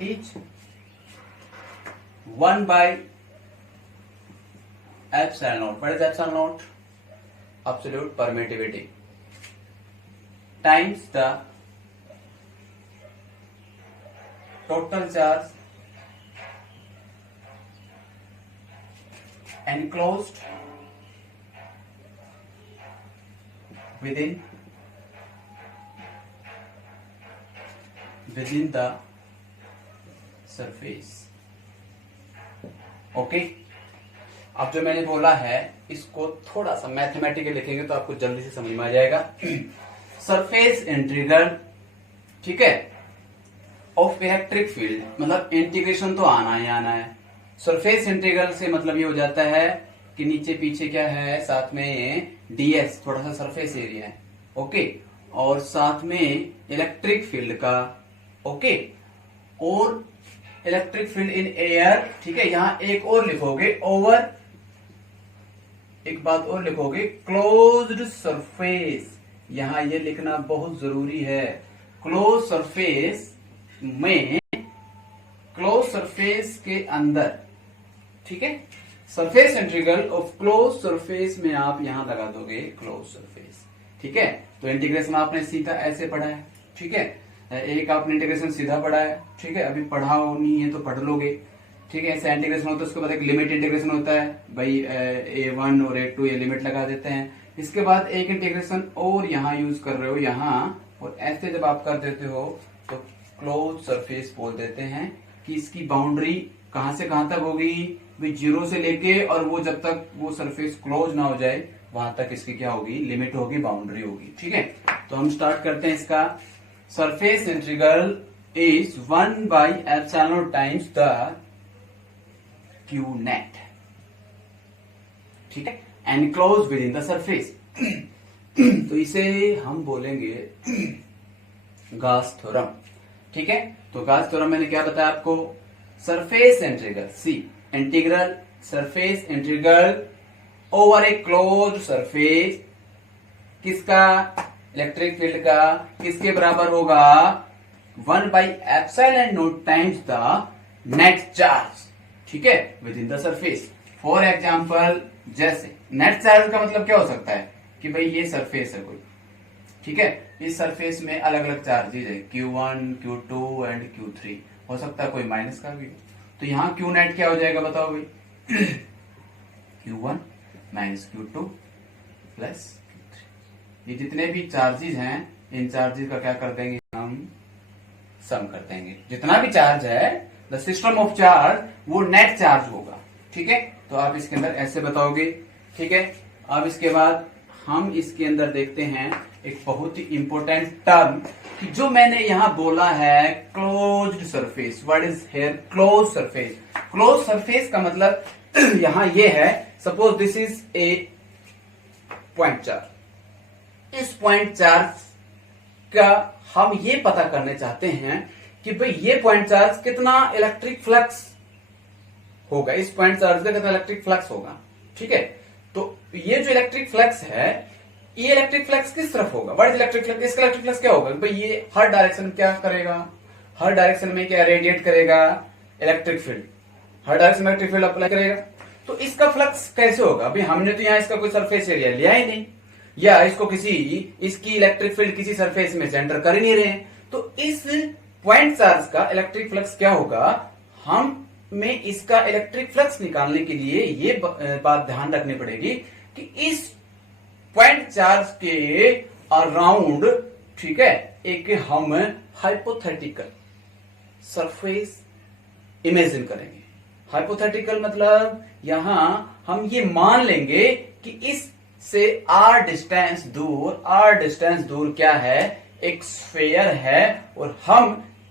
is 1 by epsilon naught. What is epsilon naught? Absolute permittivity times the total charge enclosed within the surface. Okay, अब जो मैंने बोला है इसको थोड़ा सा mathematically लिखेंगे तो आपको जल्दी से समझ में आ जाएगा। सरफेस इंटीग्रल, ठीक है, ऑफ इलेक्ट्रिक फील्ड, मतलब इंटीग्रेशन तो आना ही आना है। सरफेस इंटीग्रल से मतलब ये हो जाता है कि नीचे पीछे क्या है, साथ में ds थोड़ा सा सरफेस एरिया है, ओके, और साथ में इलेक्ट्रिक फील्ड का, ओके, और इलेक्ट्रिक फील्ड इन एयर, ठीक है। यहां एक और लिखोगे ओवर, एक बात और लिखोगे क्लोज्ड सरफेस, यहां ये लिखना बहुत जरूरी है। क्लोज सरफेस में, क्लोज सरफेस के अंदर, ठीक है, surface integral of close surface में आप यहां लगा दोगे क्लोज सरफेस, ठीक है। तो इंटीग्रेशन आपने सीधा ऐसे पढ़ा है, ठीक है, एक आपने इंटीग्रेशन सीधा पढ़ा है, ठीक है, अभी पढ़ा नहीं है तो पढ़ लोगे, ठीक है। ऐसा इंटीग्रेशन होता है, उसके बाद एक लिमिट इंटीग्रेशन होता है भाई, A1 और A2 ये लिमिट लगा देते हैं। इसके बाद एक इंटीग्रेशन और यहाँ यूज कर रहे हो यहाँ, और ऐसे जब आप कर देते हो तो क्लोज सरफेस बोल देते हैं कि इसकी बाउंड्री कहां से कहां तक होगी, भी 0 से लेके, और वो जब तक वो सरफेस क्लोज ना हो जाए वहां तक इसकी क्या होगी, लिमिट होगी, बाउंड्री होगी, ठीक है। तो हम स्टार्ट करते हैं इसका। Surface integral is 1 by epsilon times the Q net, ठीक है, enclose with in the surface. तो इसे हम बोलेंगे गॉस थ्योरम, ठीक है। तो गॉस थ्योरम मैंने क्या बताया आपको, surface integral, see integral surface integral over a closed surface, किसका, इलेक्ट्रिक फील्ड का, किसके बराबर होगा, 1 by epsilon naught times the net charge, ठीक है, within the surface. For example, जैसे नेट चार्ज का मतलब क्या हो सकता है कि भाई ये सरफेस है कोई, ठीक है, इस सरफेस में अलग अलग चार्जेस है, Q1, Q2 एंड Q3, हो सकता है कोई माइनस का भी। तो यहाँ Q नेट क्या हो जाएगा बताओ भाई, Q1 minus Q2 plus Q3, ये जितने भी चार्जेस हैं इन चार्जेस का क्या कर देंगे हम, सम कर देंगे। जितना भी चार्ज है द सिस्टम ऑफ चार्ज वो नेट चार्ज होगा, ठीक है। तो आप इसके अंदर ऐसे बताओगे, ठीक है। अब इसके बाद हम इसके अंदर देखते हैं एक बहुत ही इंपॉर्टेंट टर्म कि जो मैंने यहां बोला है closed surface. What is here close surface? Close surface का मतलब यहां ये है, suppose this is a point charge, इस पॉइंट चार्ज का हम ये पता करने चाहते हैं कि भाई ये पॉइंट चार्ज कितना इलेक्ट्रिक फ्लक्स होगा, इस पॉइंट चार्ज का कितना इलेक्ट्रिक फ्लक्स होगा, ठीक है। तो ये जो इलेक्ट्रिक फ्लक्स है, ये इलेक्ट्रिक फ्लक्स किस तरफ होगा, व्हाट इज इलेक्ट्रिक फ्लक्स, इसका इलेक्ट्रिक फ्लक्स क्या होगा, भाई ये हर डायरेक्शन क्या करेगा, हर डायरेक्शन में क्या रेडिएट करेगा, इलेक्ट्रिक फील्ड, हर डायरेक्शन में इलेक्ट्रिक फील्ड अप्लाई करेगा। तो इसका फ्लक्स कैसे होगा, भाई हमने तो यहाँ इसका कोई सरफेस एरिया लिया ही नहीं, या इसको इसकी इलेक्ट्रिक फील्ड किसी सरफेस में सेंटर कर ही नहीं रहे हैं, तो इस पॉइंट चार्ज का इलेक्ट्रिक फ्लक्स क्या होगा, हम में इसका इलेक्ट्रिक फ्लक्स निकालने के लिए ये बात ध्यान रखनी पड़ेगी कि इस पॉइंट चार्ज के अराउंड, ठीक है, एक हम हाइपोथेटिकल सरफेस इमेजिन करेंगे। हाइपोथेटिकल मतलब यहां हम ये मान लेंगे कि इस से आर डिस्टेंस दूर क्या है, एक स्फीयर है, और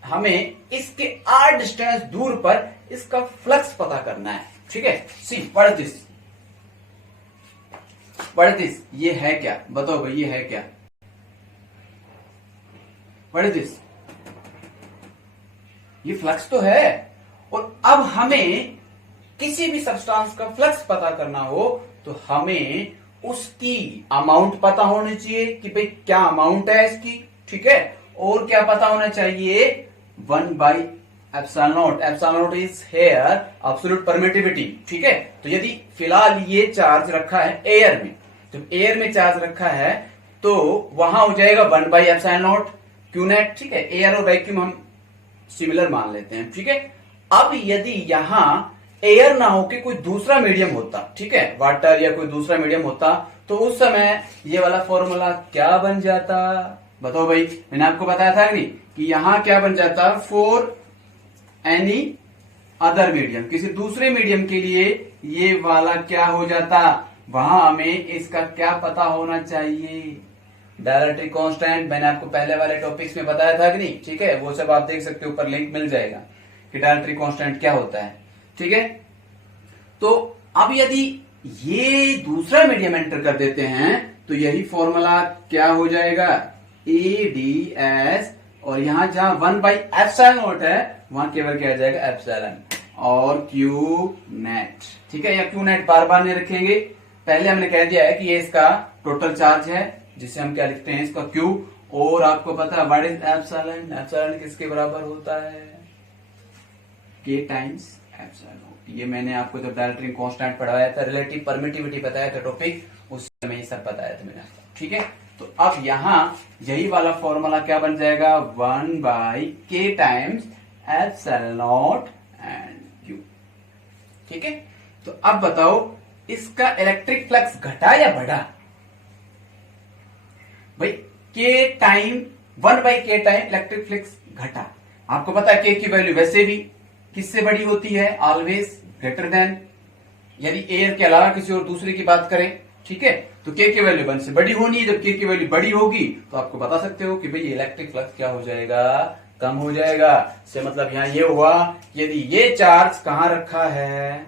हमें इसके आर डिस्टेंस दूर पर इसका फ्लक्स पता करना है। ठीक है, सी व्हाट इज दिस, ये है क्या, बताओ भाई ये है क्या, व्हाट इज दिस, ये फ्लक्स तो है। और अब हमें किसी भी सब्सटेंस का फ्लक्स पता करना हो तो हमें उसकी अमाउंट पता होनी चाहिए कि भाई क्या अमाउंट है इसकी, ठीक है, और क्या पता होना चाहिए, 1/ε0। ε0 इज हेयर एब्सोल्यूट परमिटिविटी। ठीक है, तो यदि फिलहाल ये चार्ज रखा है एयर में, तो एयर में चार्ज रखा है तो वहां हो जाएगा 1/ε0 क्यू नेट। ठीक है, एयर और वैक्यूम हम सिमिलर मान लेते हैं। ठीक है, अब यदि यहां एयर ना हो कि कोई दूसरा मीडियम होता, ठीक है, वाटर या कोई दूसरा मीडियम होता, तो उस समय ये वाला फॉर्मूला क्या बन जाता, बताओ भाई। मैंने आपको बताया था नहीं कि यहां क्या बन जाता, फॉर एनी अदर मीडियम, किसी दूसरे मीडियम के लिए ये वाला क्या हो जाता, वहां हमें इसका क्या पता होना चाहिए, डायरेक्ट्रिक कांस्टेंट। मैंने आपको पहले वाले टॉपिक्स में बताया था कि नहीं, ठीक है, वो सब आप देख सकते हो, ऊपर लिंक मिल जाएगा कि डायरेक्ट्रिक कांस्टेंट क्या होता है। ठीक है, तो अब यदि ये दूसरा मीडियम एंटर कर देते हैं तो यही फॉर्मूला क्या हो जाएगा, AdS, और यहां जहां 1/ε0 है वहां केवल क्या आ जाएगा, एप्सिलॉन, और क्यू नेट। ठीक है, या क्यू नेट बार बार नहीं रखेंगे, पहले हमने कह दिया है कि ये इसका टोटल चार्ज है जिसे हम क्या लिखते हैं, इसका क्यू, और आपको पता है व्हाट इज एप्सिलॉन, एप्सिलॉन किसके बराबर होता है, K टाइम्स एप्सिलॉन। ये मैंने आपको जब डायरेक्ट्रिक कांस्टेंट पढ़ाया था, रिलेटिव परमिटिविटी बताया था टॉपिक, उस समय ये सब बताया था मैंने। ठीक है, तो अब यहां यही वाला फॉर्मूला क्या बन जाएगा, 1/K times epsilon and Q. ठीक है, तो अब बताओ इसका इलेक्ट्रिक फ्लक्स घटा या बढ़ा, भाई K time 1/K time electric flux घटा। आपको पता है K की वैल्यू वैसे भी किससे बड़ी होती है, ऑलवेज ग्रेटर देन, यदि एयर के अलावा किसी और दूसरे की बात करें, ठीक है, तो K की वैल्यू 1 से बड़ी होनी है। जब K की वैल्यू बड़ी होगी तो आपको बता सकते हो कि भाई इलेक्ट्रिक फ्लक्स क्या हो जाएगा, कम हो जाएगा। से मतलब यहां ये हुआ, यदि ये चार्ज कहां रखा है,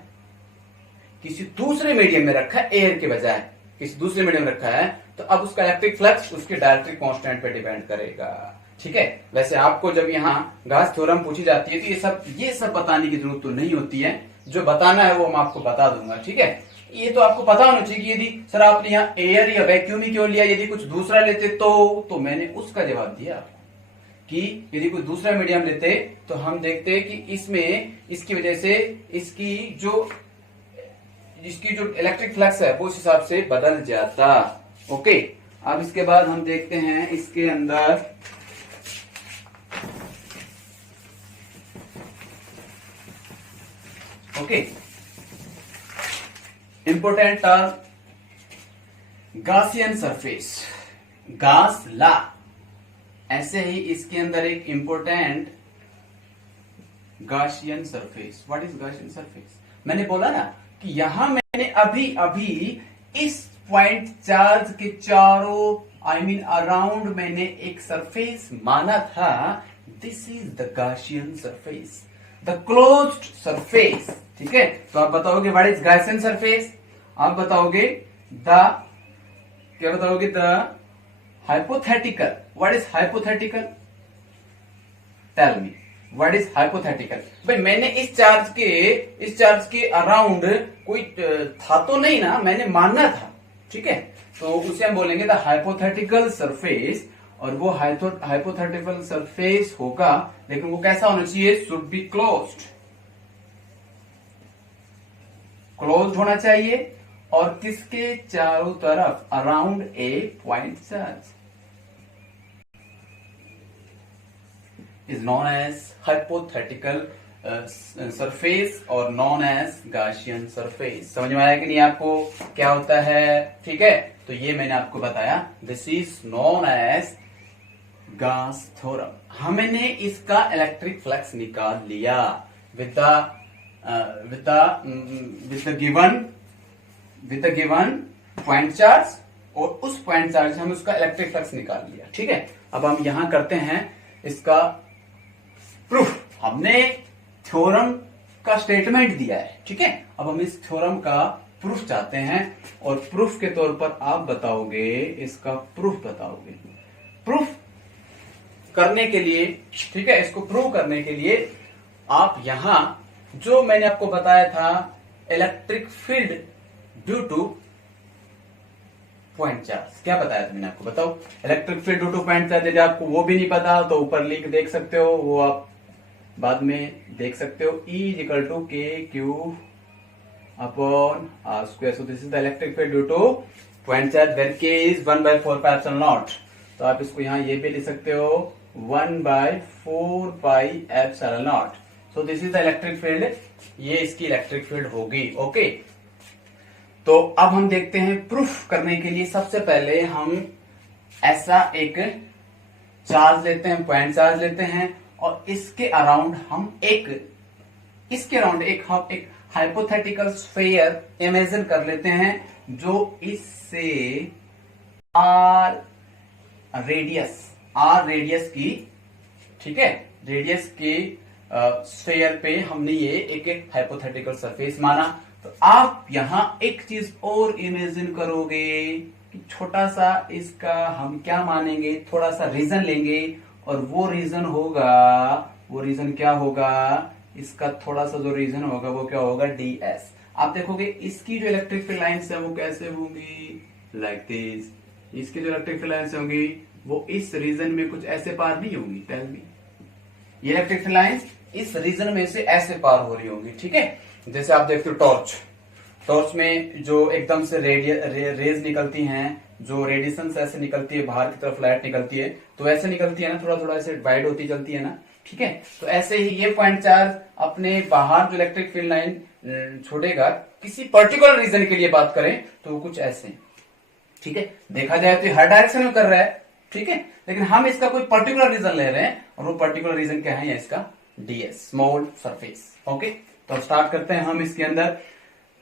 किसी दूसरे मीडियम में रखा है, एयर के बजाय किसी दूसरे मीडियम में रखा है, तो अब उसका इलेक्ट्रिक फ्लक्स उसके डायरेक्ट्रिक कांस्टेंट पे डिपेंड करेगा। ठीक है, वैसे आपको जब यहाँ गाउस थ्योरम पूछी जाती है तो ये सब बताने की जरूरत तो नहीं होती है, जो बताना है वो मैं आपको बता दूंगा। ठीक है, ये तो आपको पता होना चाहिए कि यदि सर आपने यहाँ एयर या वैक्यूम ही क्यों लिया, यदि कुछ दूसरा लेते तो मैंने उसका जवाब दिया आपको कि यदि कोई दूसरा मीडियम लेते तो हम देखते कि इसमें इसकी वजह से इसकी जो इलेक्ट्रिक फ्लक्स है वो उस हिसाब से बदल जाता। ओके, अब इसके बाद हम देखते हैं इसके अंदर okay important term Gaussian surface, Gauss law. ऐसे ही इसके अंदर एक important Gaussian surface. What is Gaussian surface, मैंने बोला ना कि यहां मैंने अभी इस पॉइंट चार्ज के चारों अराउंड मैंने एक सरफेस माना था, this is the Gaussian surface, the closed surface. ठीक है, तो आप बताओगे व्हाट इज गासियन सरफेस, आप बताओगे क्या बताओगे, the hypothetical. What is hypothetical, tell me what is hypothetical. भाई मैंने इस चार्ज के अराउंड कोई था तो नहीं ना, मैंने मानना था। ठीक है, तो उसे हम बोलेंगे द हाइपोथेटिकल सरफेस, और वो हाइपोथेटिकल सरफेस होगा, लेकिन वो कैसा होना चाहिए, शुड बी क्लोज्ड होना चाहिए, और किसके चारों तरफ, around a point charge, is known as hypothetical surface और नॉन एज गाशियन सरफेस। समझ में आया कि नहीं आपको क्या होता है? ठीक है, तो ये मैंने आपको बताया, दिस इज नॉन एज गास थ्योरम। हमने इसका इलेक्ट्रिक फ्लक्स निकाल लिया with the given point charge, और उस पॉइंट चार्ज से हम उसका इलेक्ट्रिक फ्लक्स निकाल लिया। ठीक है, अब हम यहां करते हैं इसका प्रूफ। हमने थ्योरम का स्टेटमेंट दिया है, ठीक है, अब हम इस थ्योरम का प्रूफ चाहते हैं, और प्रूफ के तौर पर आप बताओगे, इसका प्रूफ बताओगे। प्रूफ करने के लिए, ठीक है, इसको प्रूव करने के लिए आप यहां जो मैंने आपको बताया था, electric field due to point charge, क्या बताया था मैंने आपको, बताओ। Electric field due to point charge, यदि आपको वो भी नहीं पता तो ऊपर लिंक देख सकते हो, वो आप बाद में देख सकते हो। E equal to K Q upon R square. So this is the electric field due to point charge where K is 1/4 pi epsilon naught. तो आप इसको यहां ये भी लिख सकते हो 1/4 pi epsilon not. So this is the electric field, ये इसकी इलेक्ट्रिक फील्ड होगी। ओके, तो अब हम देखते हैं प्रूफ करने के लिए। सबसे पहले हम ऐसा एक चार्ज लेते हैं, पॉइंट चार्ज लेते हैं, और इसके अराउंड हम एक हाइपोथेटिकल स्फीयर इमेजिन कर लेते हैं, जो इससे आर रेडियस की, ठीक है, रेडियस की स्फीयर पे हमने ये एक हाइपोथेटिकल सरफेस माना। तो आप यहां एक चीज और इमेजिन करोगे कि छोटा सा इसका हम क्या मानेंगे, थोड़ा सा रीजन लेंगे, और वो रीजन क्या होगा, इसका थोड़ा सा जो रीजन होगा वो क्या होगा, ds। आप देखोगे इसकी जो इलेक्ट्रिक फील्ड लाइन्स है वो कैसे होंगी, लाइक दिस। इसकी जो इलेक्ट्रिक फील्ड लाइन्स होंगी वो इस रीजन में कुछ ऐसे पार नहीं होंगी, टेल मी। ये इलेक्ट्रिक फील्ड लाइन्स इस रीजन में से ऐसे पार हो रही होंगी, ठीक है। जैसे आप देखते हो टॉर्च में जो एकदम से रेज निकलती हैं, जो रेडिएशन से ऐसे निकलती है, बाहर की तरफ लाइट निकलती है, तो ऐसे निकलती है ना, थोड़ा थोड़ा ऐसे वाइड होती चलती है ना, ठीक है। तो ऐसे ही ये पॉइंट चार्ज अपने बाहर जो इलेक्ट्रिक फील्ड लाइन छोड़ेगा, किसी पर्टिकुलर रीजन के लिए बात करें तो वो कुछ ऐसे, ठीक है। देखा जाए तो हर डायरेक्शन में कर रहा है, ठीक है, लेकिन हम इसका कोई पर्टिकुलर रीजन ले रहे हैं, और वो पर्टिकुलर रीजन क्या है, इसका ds, स्मॉल सरफेस। ओके, तो स्टार्ट करते हैं हम इसके अंदर।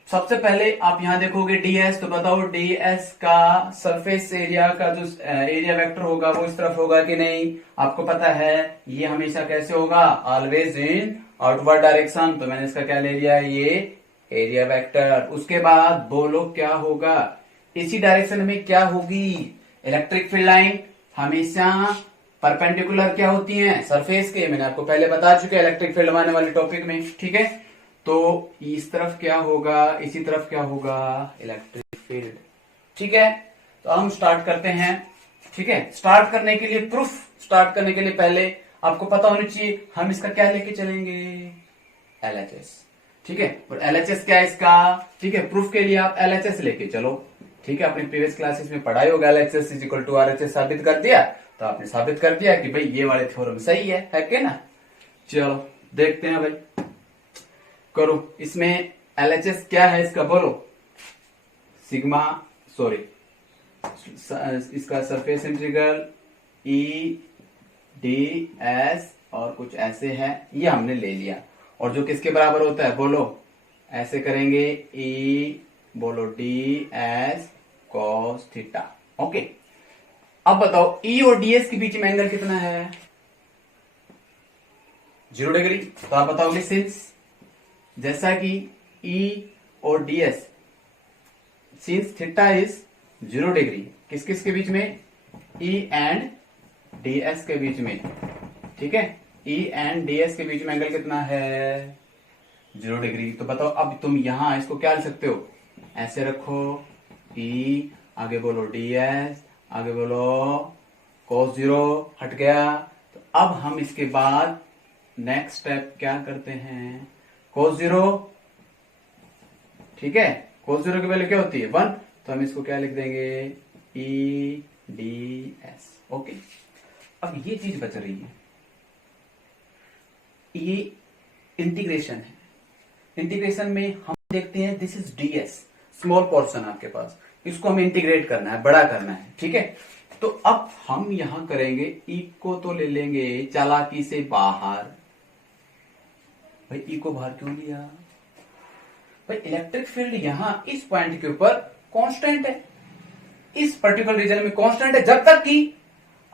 सबसे पहले आप यहां देखोगे ds, तो बताओ ds का सरफेस एरिया का जो एरिया वेक्टर होगा वो इस तरफ होगा कि नहीं। आपको पता है ये हमेशा कैसे होगा, ऑलवेज इन आउटवर्ड डायरेक्शन। तो मैंने इसका क्या ले लिया, ये एरिया वेक्टर। उसके बाद बोलो क्या होगा, इसी डायरेक्शन में क्या होगी, इलेक्ट्रिक फील्ड लाइन हमेशा परपेंडिकुलर क्या होती हैं, सरफेस के। मैंने आपको पहले बता चुके इलेक्ट्रिक फील्ड आने वाले टॉपिक में, ठीक है। तो इस तरफ क्या होगा, इसी तरफ क्या होगा, इलेक्ट्रिक फील्ड, ठीक है। तो हम स्टार्ट करते हैं, ठीक है। स्टार्ट करने के लिए, प्रूफ स्टार्ट करने के लिए पहले आपको पता होना चाहिए हम इसका क्या लेके चलेंगे, LHS, ठीक है। और LHS क्या है इसका, ठीक है, प्रूफ के लिए आप LHS लेके चलो, ठीक है। अपने प्रीवियस क्लासेस में पढ़ाई होगा, LHS is equal to RHS साबित कर दिया, तो आपने साबित कर दिया कि भाई ये वाले थ्योरम सही है क्या ना। चलो देखते हैं भाई, करो। इसमें LHS क्या है इसका बोलो, सिग्मा, सॉरी, इसका सरफेस इंटीग्रल EDS और कुछ ऐसे है, ये हमने ले लिया। और जो किसके बराबर होता है बोलो, ऐसे करेंगे E बोलो DS cos थीटा। ओके, अब बताओ E और DS के बीच में एंगल कितना है, 0 डिग्री। तो आप बताओगे सिंस, जैसा कि E और DS, since theta is 0 degree, किस किस के बीच में, E एंड DS के बीच में, ठीक है। E एंड DS के बीच में एंगल कितना है, 0 डिग्री। तो बताओ अब तुम यहां इसको क्या लिख सकते हो, ऐसे रखो E, आगे बोलो DS, आगे बोलो cos 0, हट गया। तो अब हम इसके बाद नेक्स्ट स्टेप क्या करते हैं, cos 0, ठीक है, cos जीरो की वैल्यू क्या होती है 1, तो हम इसको क्या लिख देंगे EDS। ओके, अब ये चीज बच रही है, ये इंटीग्रेशन है। इंटीग्रेशन में हम देखते हैं this is DS, small portion आपके पास, इसको हमें इंटीग्रेट करना है, बड़ा करना है, ठीक है। तो अब हम यहां करेंगे ई को तो ले लेंगे चालाकी से बाहर। भाई ई को बाहर क्यों लिया? भाई इलेक्ट्रिक फील्ड यहां इस पॉइंट के ऊपर कांस्टेंट है, इस पर्टिकुलर रीजन में कांस्टेंट है। जब तक कि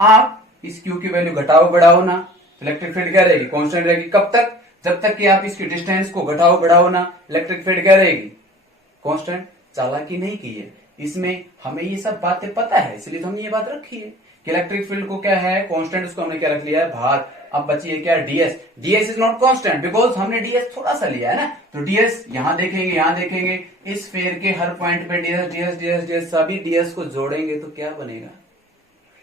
आप इस क्यू की वैल्यू घटाओ बढ़ाओ ना, इलेक्ट्रिक फील्ड क्या रहेगी? कांस्टेंट रहेगी। कब तक? जब तक कि आप इसकी डिस्टेंस को घटाओ बढ़ाओ ना, इलेक्ट्रिक फील्ड क्या रहेगी? कांस्टेंट। चालाकी नहीं की है इसमें, हमें ये सब बातें पता है, इसलिए तो हमने ये बात रखी है कि इलेक्ट्रिक फील्ड को क्या है कांस्टेंट, उसको हमने क्या रख लिया है बाहर। अब बची है क्या DS। DS is not constant because हमने DS थोड़ा सा लिया है ना, तो DS यहां देखेंगे, यहां देखेंगे, इस स्फीयर के हर पॉइंट पे DS DS DS DS सभी DS को जोड़ेंगे तो क्या बनेगा?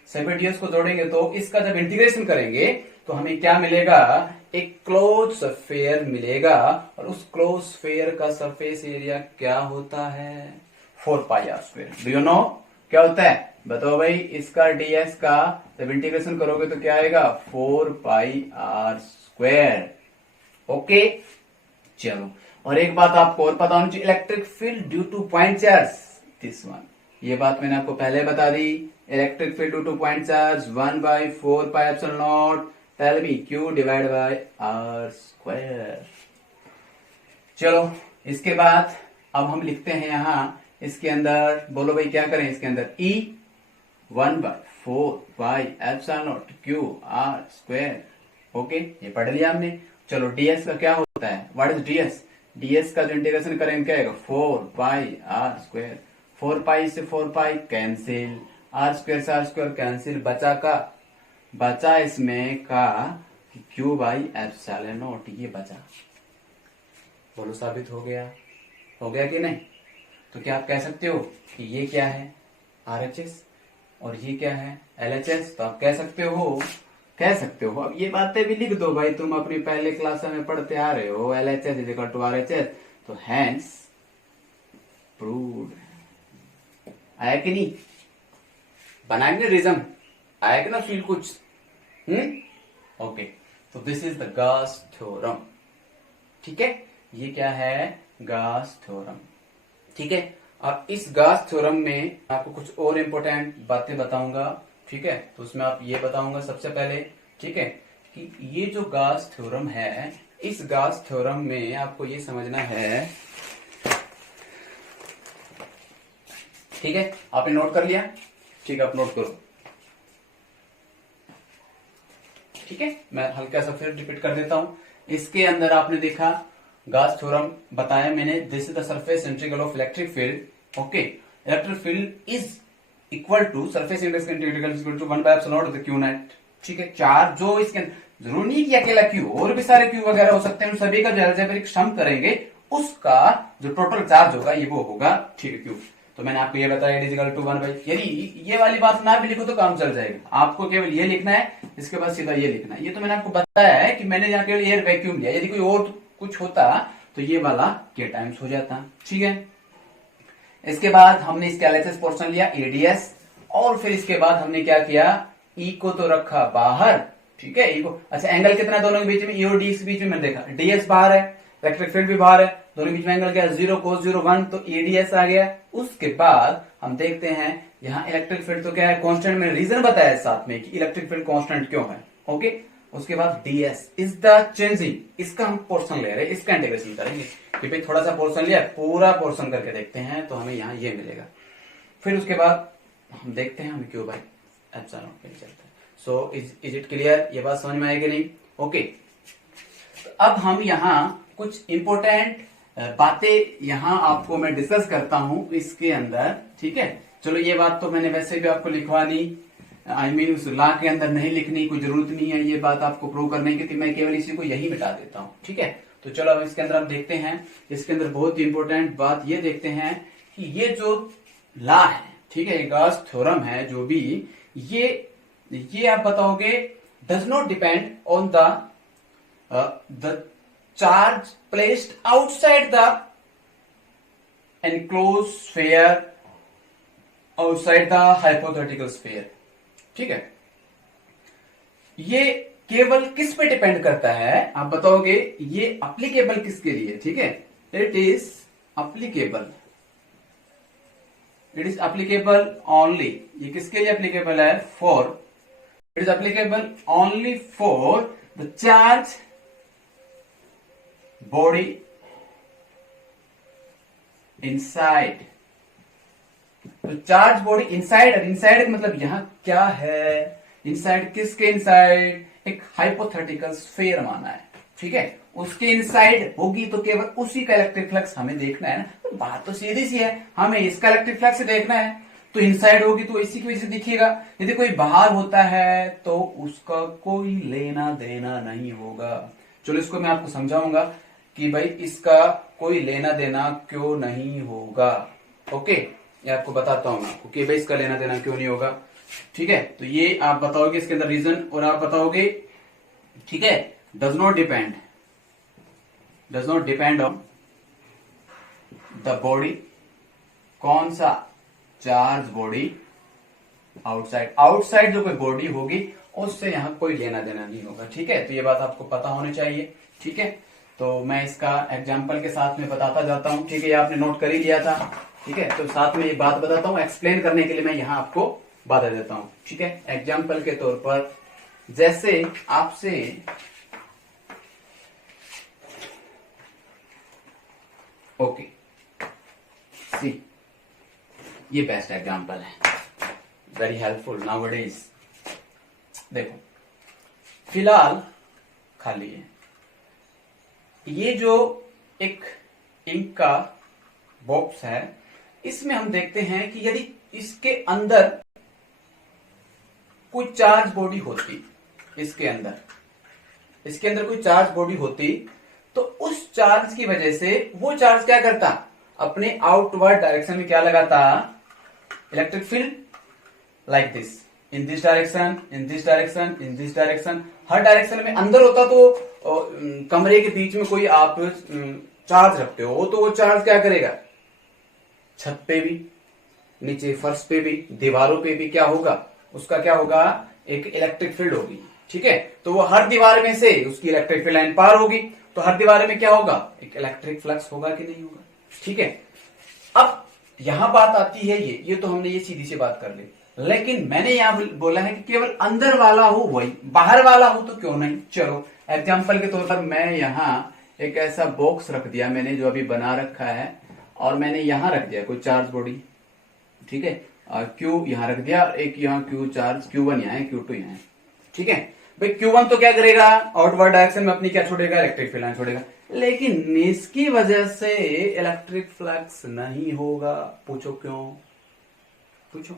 सभी DS को जोड़ेंगे तो इसका जब इंटीग्रेशन करेंगे तो हमें क्या मिलेगा? एक क्लोज स्फीयर मिलेगा, और उस क्लोज स्फीयर का सरफेस एरिया क्या होता है? 4πr²। डू यू नो क्या होता है? बताओ भाई। इसका DS का जब इंटीग्रेशन करोगे तो क्या आएगा? 4πr²। ओके, चलो। और एक बात आपको और पता होनी चाहिए, electric field due to point charge, this one, ये बात मैंने आपको पहले बता दी। Electric field due to point charge 1/4πε0 tell me Q divide by R²। चलो, इसके बाद अब हम लिखते हैं यहां इसके अंदर, बोलो भाई क्या करें इसके अंदर? E 1/4πε0 QR²। ओके, ये पढ़ लिया हमने। चलो DS का क्या होता है? What is DS? DS का जो इंटीग्रेशन करेंगे क्या आएगा? 4πr²। 4π से 4π कैंसिल, R² से R² कैंसिल, बचा इसमें का Q/ε0, ये बचा। बोलो साबित हो गया? हो गया कि नहीं? तो क्या आप कह सकते हो कि ये क्या है? RHS, और ये क्या है? LHS। तो आप कह सकते हो अब ये बातें भी लिख दो भाई, तुम अपनी पहले क्लास में पढ़ते आ रहे हो, LHS is equal to RHS, तो हैंस प्रूव्ड। आया कि नहीं? बनाएंगे रिजम, आएगा ना फील कुछ? ओके, तो this is the Gauss theorem, ठीक है। ये क्या है? गॉस थ्योरम, ठीक है। अब इस गॉस थ्योरम में आपको कुछ और इंपॉर्टेंट बातें बताऊंगा, ठीक है। तो उसमें आप ये बताऊंगा सबसे पहले, ठीक है, कि ये जो गॉस थ्योरम है, इस गॉस थ्योरम में आपको ये समझना है, ठीक है। आपने नोट कर लिया? ठीक है, आप नोट करो, ठीक है। मैं हल्का सा फिर रिपीट कर देता हूं। इसके अंदर आपने देखा गॉस थ्योरम बताया मैंने, this is the surface integral of electric field. Okay, electric field is equal to surface integral equal to 1/ε0 Q net, ठीक है। चार्ज जो इसके जरूरी नहीं कि अकेला Q, और भी सारे Q वगैरह हो सकते हैं, उन सभी का जो अलजेब्रिक सम करेंगे उसका जो टोटल चार्ज होगा ये वो होगा, ठीक है, Q। तो मैंने आपको ये बताया इक्वल टू 1/, यदि ये वाली बात ना भी लिखो तो काम चल जाएगा, आपको केवल ये लिखना है, इसके बाद सीधा ये लिखना है। ये तो मैंने आपको बताया है कि मैंने यहाँ केवल एयर वैक्यूम लिया, यदि कोई और कुछ होता तो ये वाला के टाइम्स हो जाता, ठीक है। इसके बाद हमने इसके LHS पोर्शन लिया ADS, और फिर इसके बाद हमने क्या किया? E को तो रखा बाहर, ठीक है। E को, अच्छा, एंगल कितना है दोनों के बीच में? E और D के बीच में मैंने देखा, DS बाहर है, इलेक्ट्रिक फील्ड भी बाहर है, दोनों के बीच में एंगल क्या है? 0 cos 0 1, तो ADS आ गया। उसके बाद हम देखते हैं यहाँ इलेक्ट्रिक फील्ड तो क्या है? कांस्टेंट। मैंने रीजन बताया साथ में कि इलेक्ट्रिक फील्ड कांस्टेंट क्यों है, ओके। उसके बाद DS इज द चेंजिंग, इसका हम पोर्शन ले रहे हैं, इसका इंटीग्रेशन करेंगे कि भाई थोड़ा सा पोर्शन लिया, पूरा पोर्शन करके देखते हैं तो हमें यहाँ ये मिलेगा। फिर उसके बाद हम देखते हैं हमें Q/ε चलता है। So is it clear? ये बात समझ में आएगी नहीं? ओके, तो अब हम यहाँ कुछ इंपोर्टेंट बातें यहाँ आपको मैं डिस्कस करता हूँ इसके अंदर, ठीक है। चलो, ये बात तो मैंने वैसे भी आपको लिखवानी, I mean, उस लॉ के अंदर नहीं लिखनी, कोई जरूरत नहीं है ये बात आपको प्रूव करने की, मैं केवल इसी को यही मिटा देता हूँ, ठीक है। तो चलो अब इसके अंदर हम देखते हैं, इसके अंदर बहुत इंपॉर्टेंट बात ये देखते हैं कि ये जो लॉ है, ठीक है, गॉस थ्योरम है जो भी, ये आप बताओगे does not depend on the charge placed outside the enclosed sphere outside the hypothetical sphere। ठीक है, ये केवल किस पे डिपेंड करता है आप बताओगे, ये अप्लीकेबल किसके लिए? ठीक है, इट इज अप्लीकेबल ओनली, ये किसके लिए अप्लीकेबल है? It is applicable only for the charge body inside. तो चार्ज बॉडी इनसाइड मतलब यहां क्या है? इनसाइड किसके इनसाइड? एक हाइपोथेटिकल स्फीयर माना है। ठीक है, उसके इनसाइड होगी तो केवल उसी का इलेक्ट्रिक फ्लक्स हमें देखना है ना। तो बात तो सीधी सी है, हमें इसका इलेक्ट्रिक फ्लक्स देखना है, तो इनसाइड होगी तो इसी की वजह से दिखेगा। यदि कोई बाहर होता है तो उसका कोई लेना देना नहीं होगा। चलो इसको मैं आपको समझाऊंगा कि भाई इसका कोई लेना देना क्यों नहीं होगा। ओके, ये आपको बताता हूं मैं आपको कि भाई इसका लेना देना क्यों नहीं होगा। ठीक है, तो ये आप बताओगे इसके अंदर रीजन, और आप बताओगे ठीक है, does not depend on the body. कौन सा? चार्ज बॉडी आउटसाइड जो कोई बॉडी होगी उससे यहां कोई लेना देना नहीं होगा। ठीक है, तो ये बात आपको पता होनी चाहिए। ठीक है, तो मैं इसका एग्जाम्पल के साथ में बताता जाता हूं। ठीक है, ये आपने नोट कर ही लिया था। ठीक है, तो साथ में एक बात बताता हूं, एक्सप्लेन करने के लिए मैं यहां आपको बता देता हूं। ठीक है, एग्जाम्पल के तौर पर जैसे आपसे ओके सी, ये बेस्ट एग्जाम्पल है, वेरी हेल्पफुल नाउअडेज। देखो फिलहाल खाली है, ये जो एक इंक का बॉक्स है, इसमें हम देखते हैं कि यदि इसके अंदर कोई चार्ज बॉडी होती, इसके अंदर कोई चार्ज बॉडी होती, तो उस चार्ज की वजह से वो चार्ज क्या करता? अपने आउटवर्ड डायरेक्शन में क्या लगाता? Electric field, like this, in this direction, in this direction, in this direction, her direction में। अंदर होता तो कमरे के बीच में कोई आप चार्ज रखते हो, तो वो चार्ज क्या करेगा? छत पे भी, नीचे फर्श पे भी, दीवारों पे भी क्या होगा? उसका क्या होगा? एक इलेक्ट्रिक फील्ड होगी। ठीक है, तो वो हर दीवार में से उसकी इलेक्ट्रिक फील्ड लाइन पार होगी, तो हर दीवार में क्या होगा? एक इलेक्ट्रिक फ्लक्स होगा कि नहीं होगा? ठीक है, अब यहां बात आती है, ये तो हमने ये सीधी सी बात कर ली, लेकिन मैंने यहां बोला है कि केवल अंदर वाला हो वही, बाहर वाला हो तो क्यों नहीं। चलो एग्जाम्पल के तौर पर मैं यहां एक ऐसा बॉक्स रख दिया, मैंने जो अभी बना रखा है, और मैंने यहां रख दिया कोई चार्ज बॉडी। ठीक है, क्यू यहां रख दिया, एक यहां क्यू चार्ज, Q1 यहां है, Q2 यहां है। ठीक है भाई, Q1 तो क्या करेगा? आउटवर्ड डायरेक्शन में अपनी क्या छोड़ेगा? इलेक्ट्रिक फील्ड लाइन छोड़ेगा, लेकिन इसकी वजह से इलेक्ट्रिक फ्लक्स नहीं होगा। पूछो क्यों? पूछो,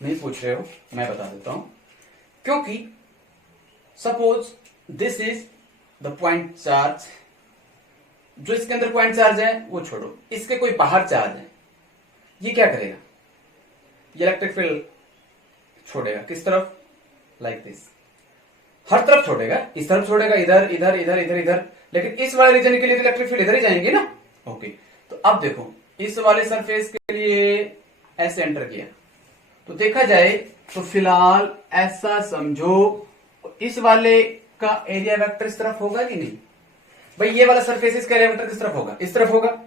नहीं पूछ रहे हो, मैं बता देता हूं। क्योंकि suppose this is the point charge, जो इसके अंदर पॉइंट चार्ज है वो छोड़ो, इसके कोई बाहर चार्ज है, ये क्या करेगा? ये इलेक्ट्रिक फील्ड छोड़ेगा किस तरफ? लाइक दिस, हर तरफ छोड़ेगा, इस तरफ छोड़ेगा, इधर इधर इधर इधर इधर, लेकिन इस वाले रीजन के लिए तो इलेक्ट्रिक फील्ड इधर ही जाएंगे ना। ओके, तो अब देखो इस वाले सरफेस के लिए ऐसे एंटर किया, तो देखा जाए तो फिलहाल ऐसा समझो, इस वाले का एरिया वेक्टर इस तरफ होगा कि नहीं? भाई ये वाला सरफेस इसका एरिया वेक्टर किस तरफ होगा? इस तरफ होगा।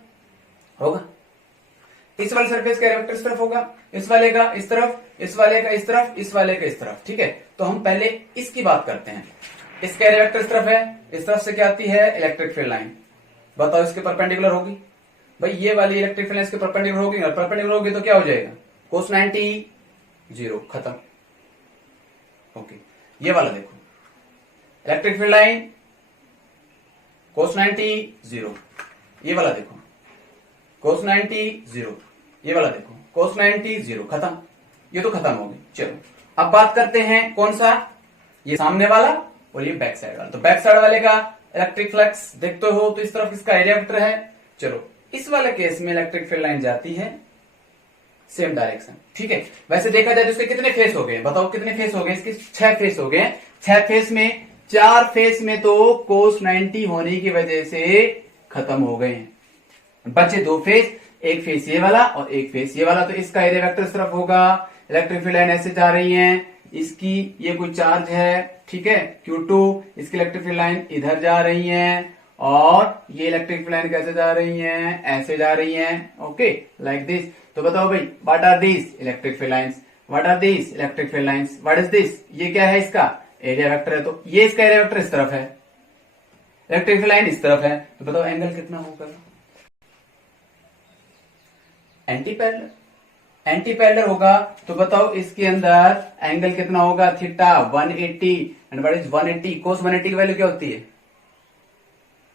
इस वाले सरफेस का एरिया वेक्टर इस तरफ होगा, इस वाले का इस तरफ, इस वाले का इस तरफ, इस वाले का इस तरफ। ठीक है, तो हम पहले इसकी बात करते हैं। इसका एरिया वेक्टर इस तरफ है, इस तरफ से क्या आती है? Electric field line. बताओ इसके परपेंडिकुलर होगी? भाई ये वाली इलेक्ट्रिक फील्ड लाइन इसके परपेंडिकुलर होगी, और परपेंडिकुलर होगी तो क्या हो जाएगा? cos 90 0, खत्म। ओके, ये वाला देखो, इलेक्ट्रिक फील्ड लाइन cos 90 0, ये वाला देखो cos 90 0, ये वाला देखो cos 90 0, खत्म। ये तो खत्म हो गई। चलो अब बात करते हैं कौन सा? ये सामने वाला और ये बैक साइड वाला। तो बैक साइड वाले का इलेक्ट्रिक फ्लक्स देखते हो तो इस तरफ इसका एरिया वेक्टर है। चलो इस वाले केस में इलेक्ट्रिक फील्ड लाइन जाती है सेम डायरेक्शन। ठीक है, वैसे देखा जाए तो इसके कितने फेस हो गए? बताओ कितने फेस हो गए? इसके 6 फेस हो गए। 6 फेस में 4 फेस में तो cos 90 होने की वजह से खत्म हो गए हैं, बचे 2 फेस। एक फेस ये वाला और एक फेस ये वाला, तो इसका एरिया वेक्टर इस तरफ होगा। इलेक्ट्रिक फील्ड लाइन ऐसे जा रही है, इसकी ये कोई चार्ज है, ठीक है, Q2, इसकी इलेक्ट्रिक फील्ड लाइन इधर जा रही है और ये इलेक्ट्रिक फील्ड लाइन कैसे जा रही है, ऐसे जा रही है, ओके, लाइक दिस। तो बताओ भाई, what are this electric field lines, what are this electric field lines, what is this, ये क्या है, इसका एरिया वेक्टर है। तो ये इसका एरिया वेक्टर इस तरफ है, इलेक्ट्रिक फील्ड लाइन इस तरफ है, तो बताओ एंगल कितना होगा, एंटी पैरेलल, एंटी पैरेलल होगा। तो बताओ इसके अंदर एंगल कितना होगा, थीटा 180। एंड व्हाट इज 180, कोस 180 की वैल्यू क्या होती है,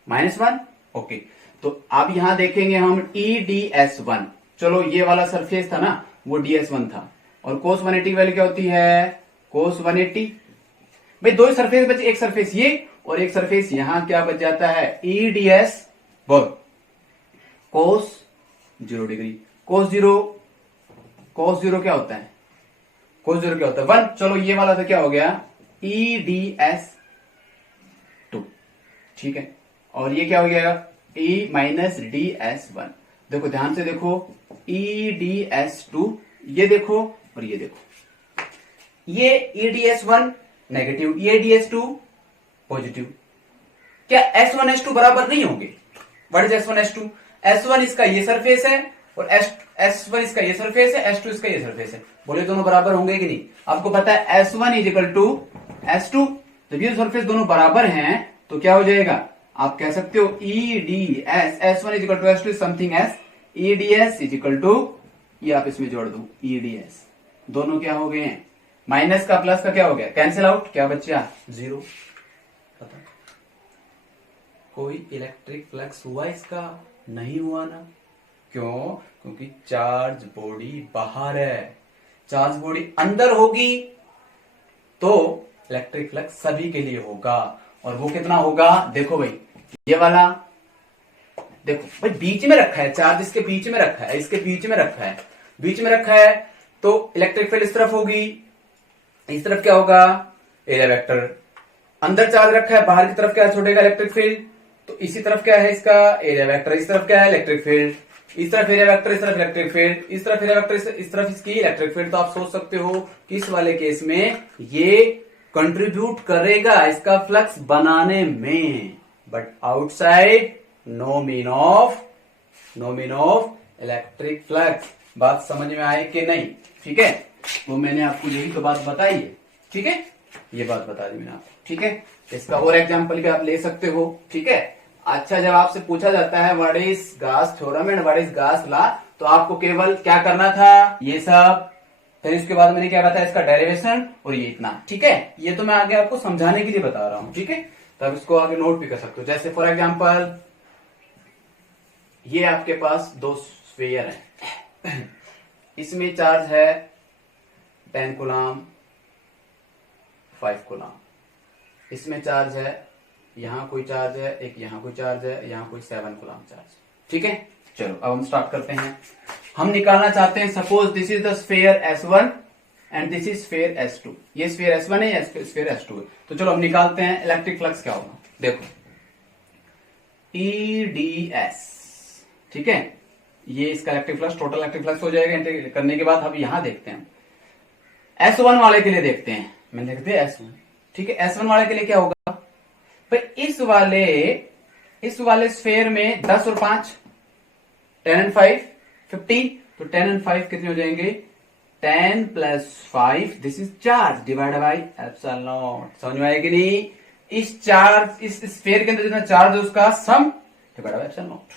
-1, ओके। तो अब यहां देखेंगे हम EDS1, चलो ये वाला सरफेस था ना, वो DS1 था, और कोस 180 की वैल्यू क्या होती है, कोस 180। भाई दो ही सरफेस बचे, एक सरफेस ये और एक सरफेस यहां, क्या बच जाता है, EDS, बोल, कोस 0 डिग्री, कोस जीरो क्या होता है, कोस 0 क्या होता है, 1। चलो ये वाला तो क्या हो गया, EDS2, ठीक है, और ये क्या हो गया, E-DS1। देखो ध्यान से देखो, EDS2, ये देखो और ये देखो, ये EDS1 नेगेटिव, ये EDS2 पॉजिटिव। क्या S1 S2 बराबर नहीं होंगे, what is S1 S2, S1 इसका ये सरफेस है और S1 इसका ये सरफेस है, S2 इसका ये सरफेस है, बोले दोनों बराबर होंगे कि नहीं। आपको पता है S1 is equal to S2, जब ये सरफेस दोनों बराबर हैं तो क्या हो जाएगा, आप कह सकते हो EDS, S1 is equal to S2 something S, EDS is equal to, ये आप इसमें जोड़ दो EDS, दोनों क्या हो गए हैं, माइनस का प्लस का क्या हो गया, कैंसिल आउट, क्या बचा, 0। पता कोई इलेक्ट्रिक फ्लक्स हुआ इसका, नहीं हुआ ना, क्यों, क्योंकि चार्ज बॉडी बाहर है, चार्ज बॉडी अंदर होगी तो इलेक्ट्रिक फ्लक्स सभी के लिए होगा, और वो कितना होगा, देखो भाई ये वाला, देखो भाई बीच में रखा है चार्ज, इसके बीच में रखा है, इसके बीच में रखा है, बीच में रखा है, तो इलेक्ट्रिक फील्ड इस तरफ होगी, इस तरफ क्या होगा, एरिया वेक्टर, अंदर चार्ज रखा है, बाहर की तरफ क्या छोड़ेगा इलेक्ट्रिक फील्ड, तो इसी तरफ क्या है इसका एरिया वेक्टर, इस तरफ क्या है इलेक्ट्रिक फील्ड, इस तरफ एरिया वेक्टर, इस तरफ इलेक्ट्रिक फील्ड, इस तरफ एरिया वेक्टर, इस तरफ इसकी इलेक्ट्रिक फील्ड। तो आप सोच सकते हो कि इस वाले केस में ये कंट्रीब्यूट करेगा इसका फ्लक्स बनाने में, but outside no mean of electric flux. बात समझ में आई कि नहीं, ठीक है, तो मैंने आपको यही तो बात बताई है, ठीक है, ये बात बता दी मैंने आपको, ठीक है। इसका और एग्जांपल भी आप ले सकते हो, ठीक है। अच्छा, जब आपसे पूछा जाता है व्हाट इज गास थ्योरम एंड व्हाट इज गास लॉ, तो आपको केवल क्या करना था, ये सब, फिर इसके बाद मैंने क्या बताया, इसका डेरिवेशन, और ये इतना, ठीक है। ये तो मैं आगे आपको समझाने के लिए बता रहा हूं, ठीक है, तो आप इसको आगे नोट भी कर सकते हो। जैसे फॉर एग्जांपल ये आपके पास दो स्फीयर है, इसमें चार्ज है 10 कूलम, 5 कूलम, इसमें चार्ज है, यहां कोई चार्ज है, एक यहां कोई चार्ज है, यहां कोई 7 कूलम चार्ज, ठीक है। चलो अब हम स्टार्ट करते हैं। हम निकालना चाहते हैं, suppose this is the sphere S1 and this is sphere S2, ये स्फीयर S1 है, ये स्फीयर S2 है। तो चलो हम निकालते हैं इलेक्ट्रिक फ्लक्स क्या होगा, देखो EDS, ठीक है, ये इसका electric flux, total electric flux हो जाएगा। इंटीग्रेट करने के बाद हम यहां देखते हैं, S1 वाले के लिए देखते हैं, मैंने लिख दिया S1, ठीक है। S1 वाले के लिए क्या होगा भाई, इस वाले स्फीयर में 10 और 5, 10 and 5 15, तो 10 and 5 कितने हो जाएंगे, 10 + 5, this is charge divided by epsilon not. समझ में आया कि नहीं, इस चार्ज, इस स्फीयर के अंदर जितना चार्ज है उसका सम divided by epsilon not,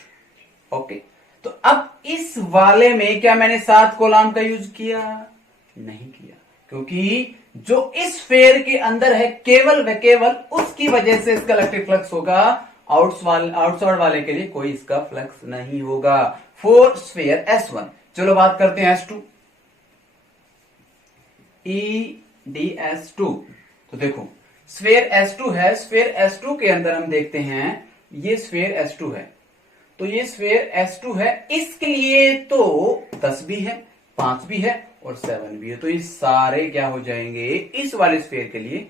okay. तो अब इस वाले में क्या मैंने 7 कूलम का यूज किया, नहीं किया, क्योंकि जो इस स्फीयर के अंदर है केवल व केवल उसकी वजह से इसका इलेक्ट्रिक फ्लक्स होगा, आउटसाइड वाले के लिए कोई इसका फ्लक्स नहीं होगा। फॉर स्फीयर S1, चलो बात करते हैं S2, EDS2। तो देखो स्फीयर S2 है, स्फीयर S2 के अंदर हम देखते हैं, ये स्फीयर S2 है, तो ये स्फीयर S2 है, इसके लिए तो 10 भी है, 5 भी है और 7 भी है, तो ये सारे क्या हो जाएंगे, इस वाले स्फीयर के लिए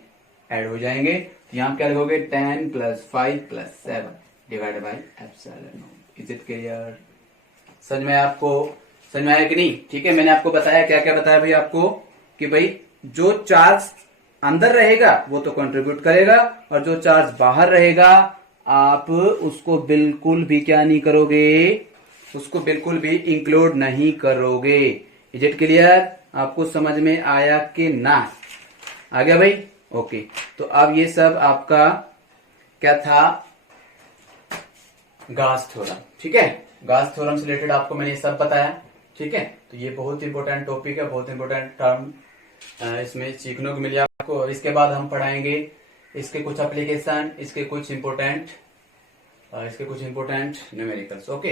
ऐड हो जाएंगे। तो यहां क्या लिखोगे, 10 + 5 + 7 divided by epsilon not. Is it clear, समझ में आया कि नहीं? ठीक है, मैंने आपको बताया, क्या क्या बताया भाई आपको, कि भाई जो चार्ज अंदर रहेगा वो तो कंट्रीब्यूट करेगा, और जो चार्ज बाहर रहेगा आप उसको बिल्कुल भी क्या नहीं करोगे, उसको बिल्कुल भी इंक्लूड नहीं करोगे। Is it clear? आपको समझ में आया कि ना? आ गया भाई? ओके, तो अब ये सब आपका क्या था, गाउस थ्योरम। ठीक है, गाउस थ्योरम से रिलेटेड आपको मैंने ये सब बताया। ठीक है, तो ये बहुत इंपॉर्टेंट टॉपिक है, बहुत इंपॉर्टेंट टर्म इसमें सीखने को मिली आपको। और इसके बाद हम पढ़ाएंगे इसके कुछ एप्लीकेशन, इसके कुछ इंपॉर्टेंट न्यूमेरिकल्स। ओके।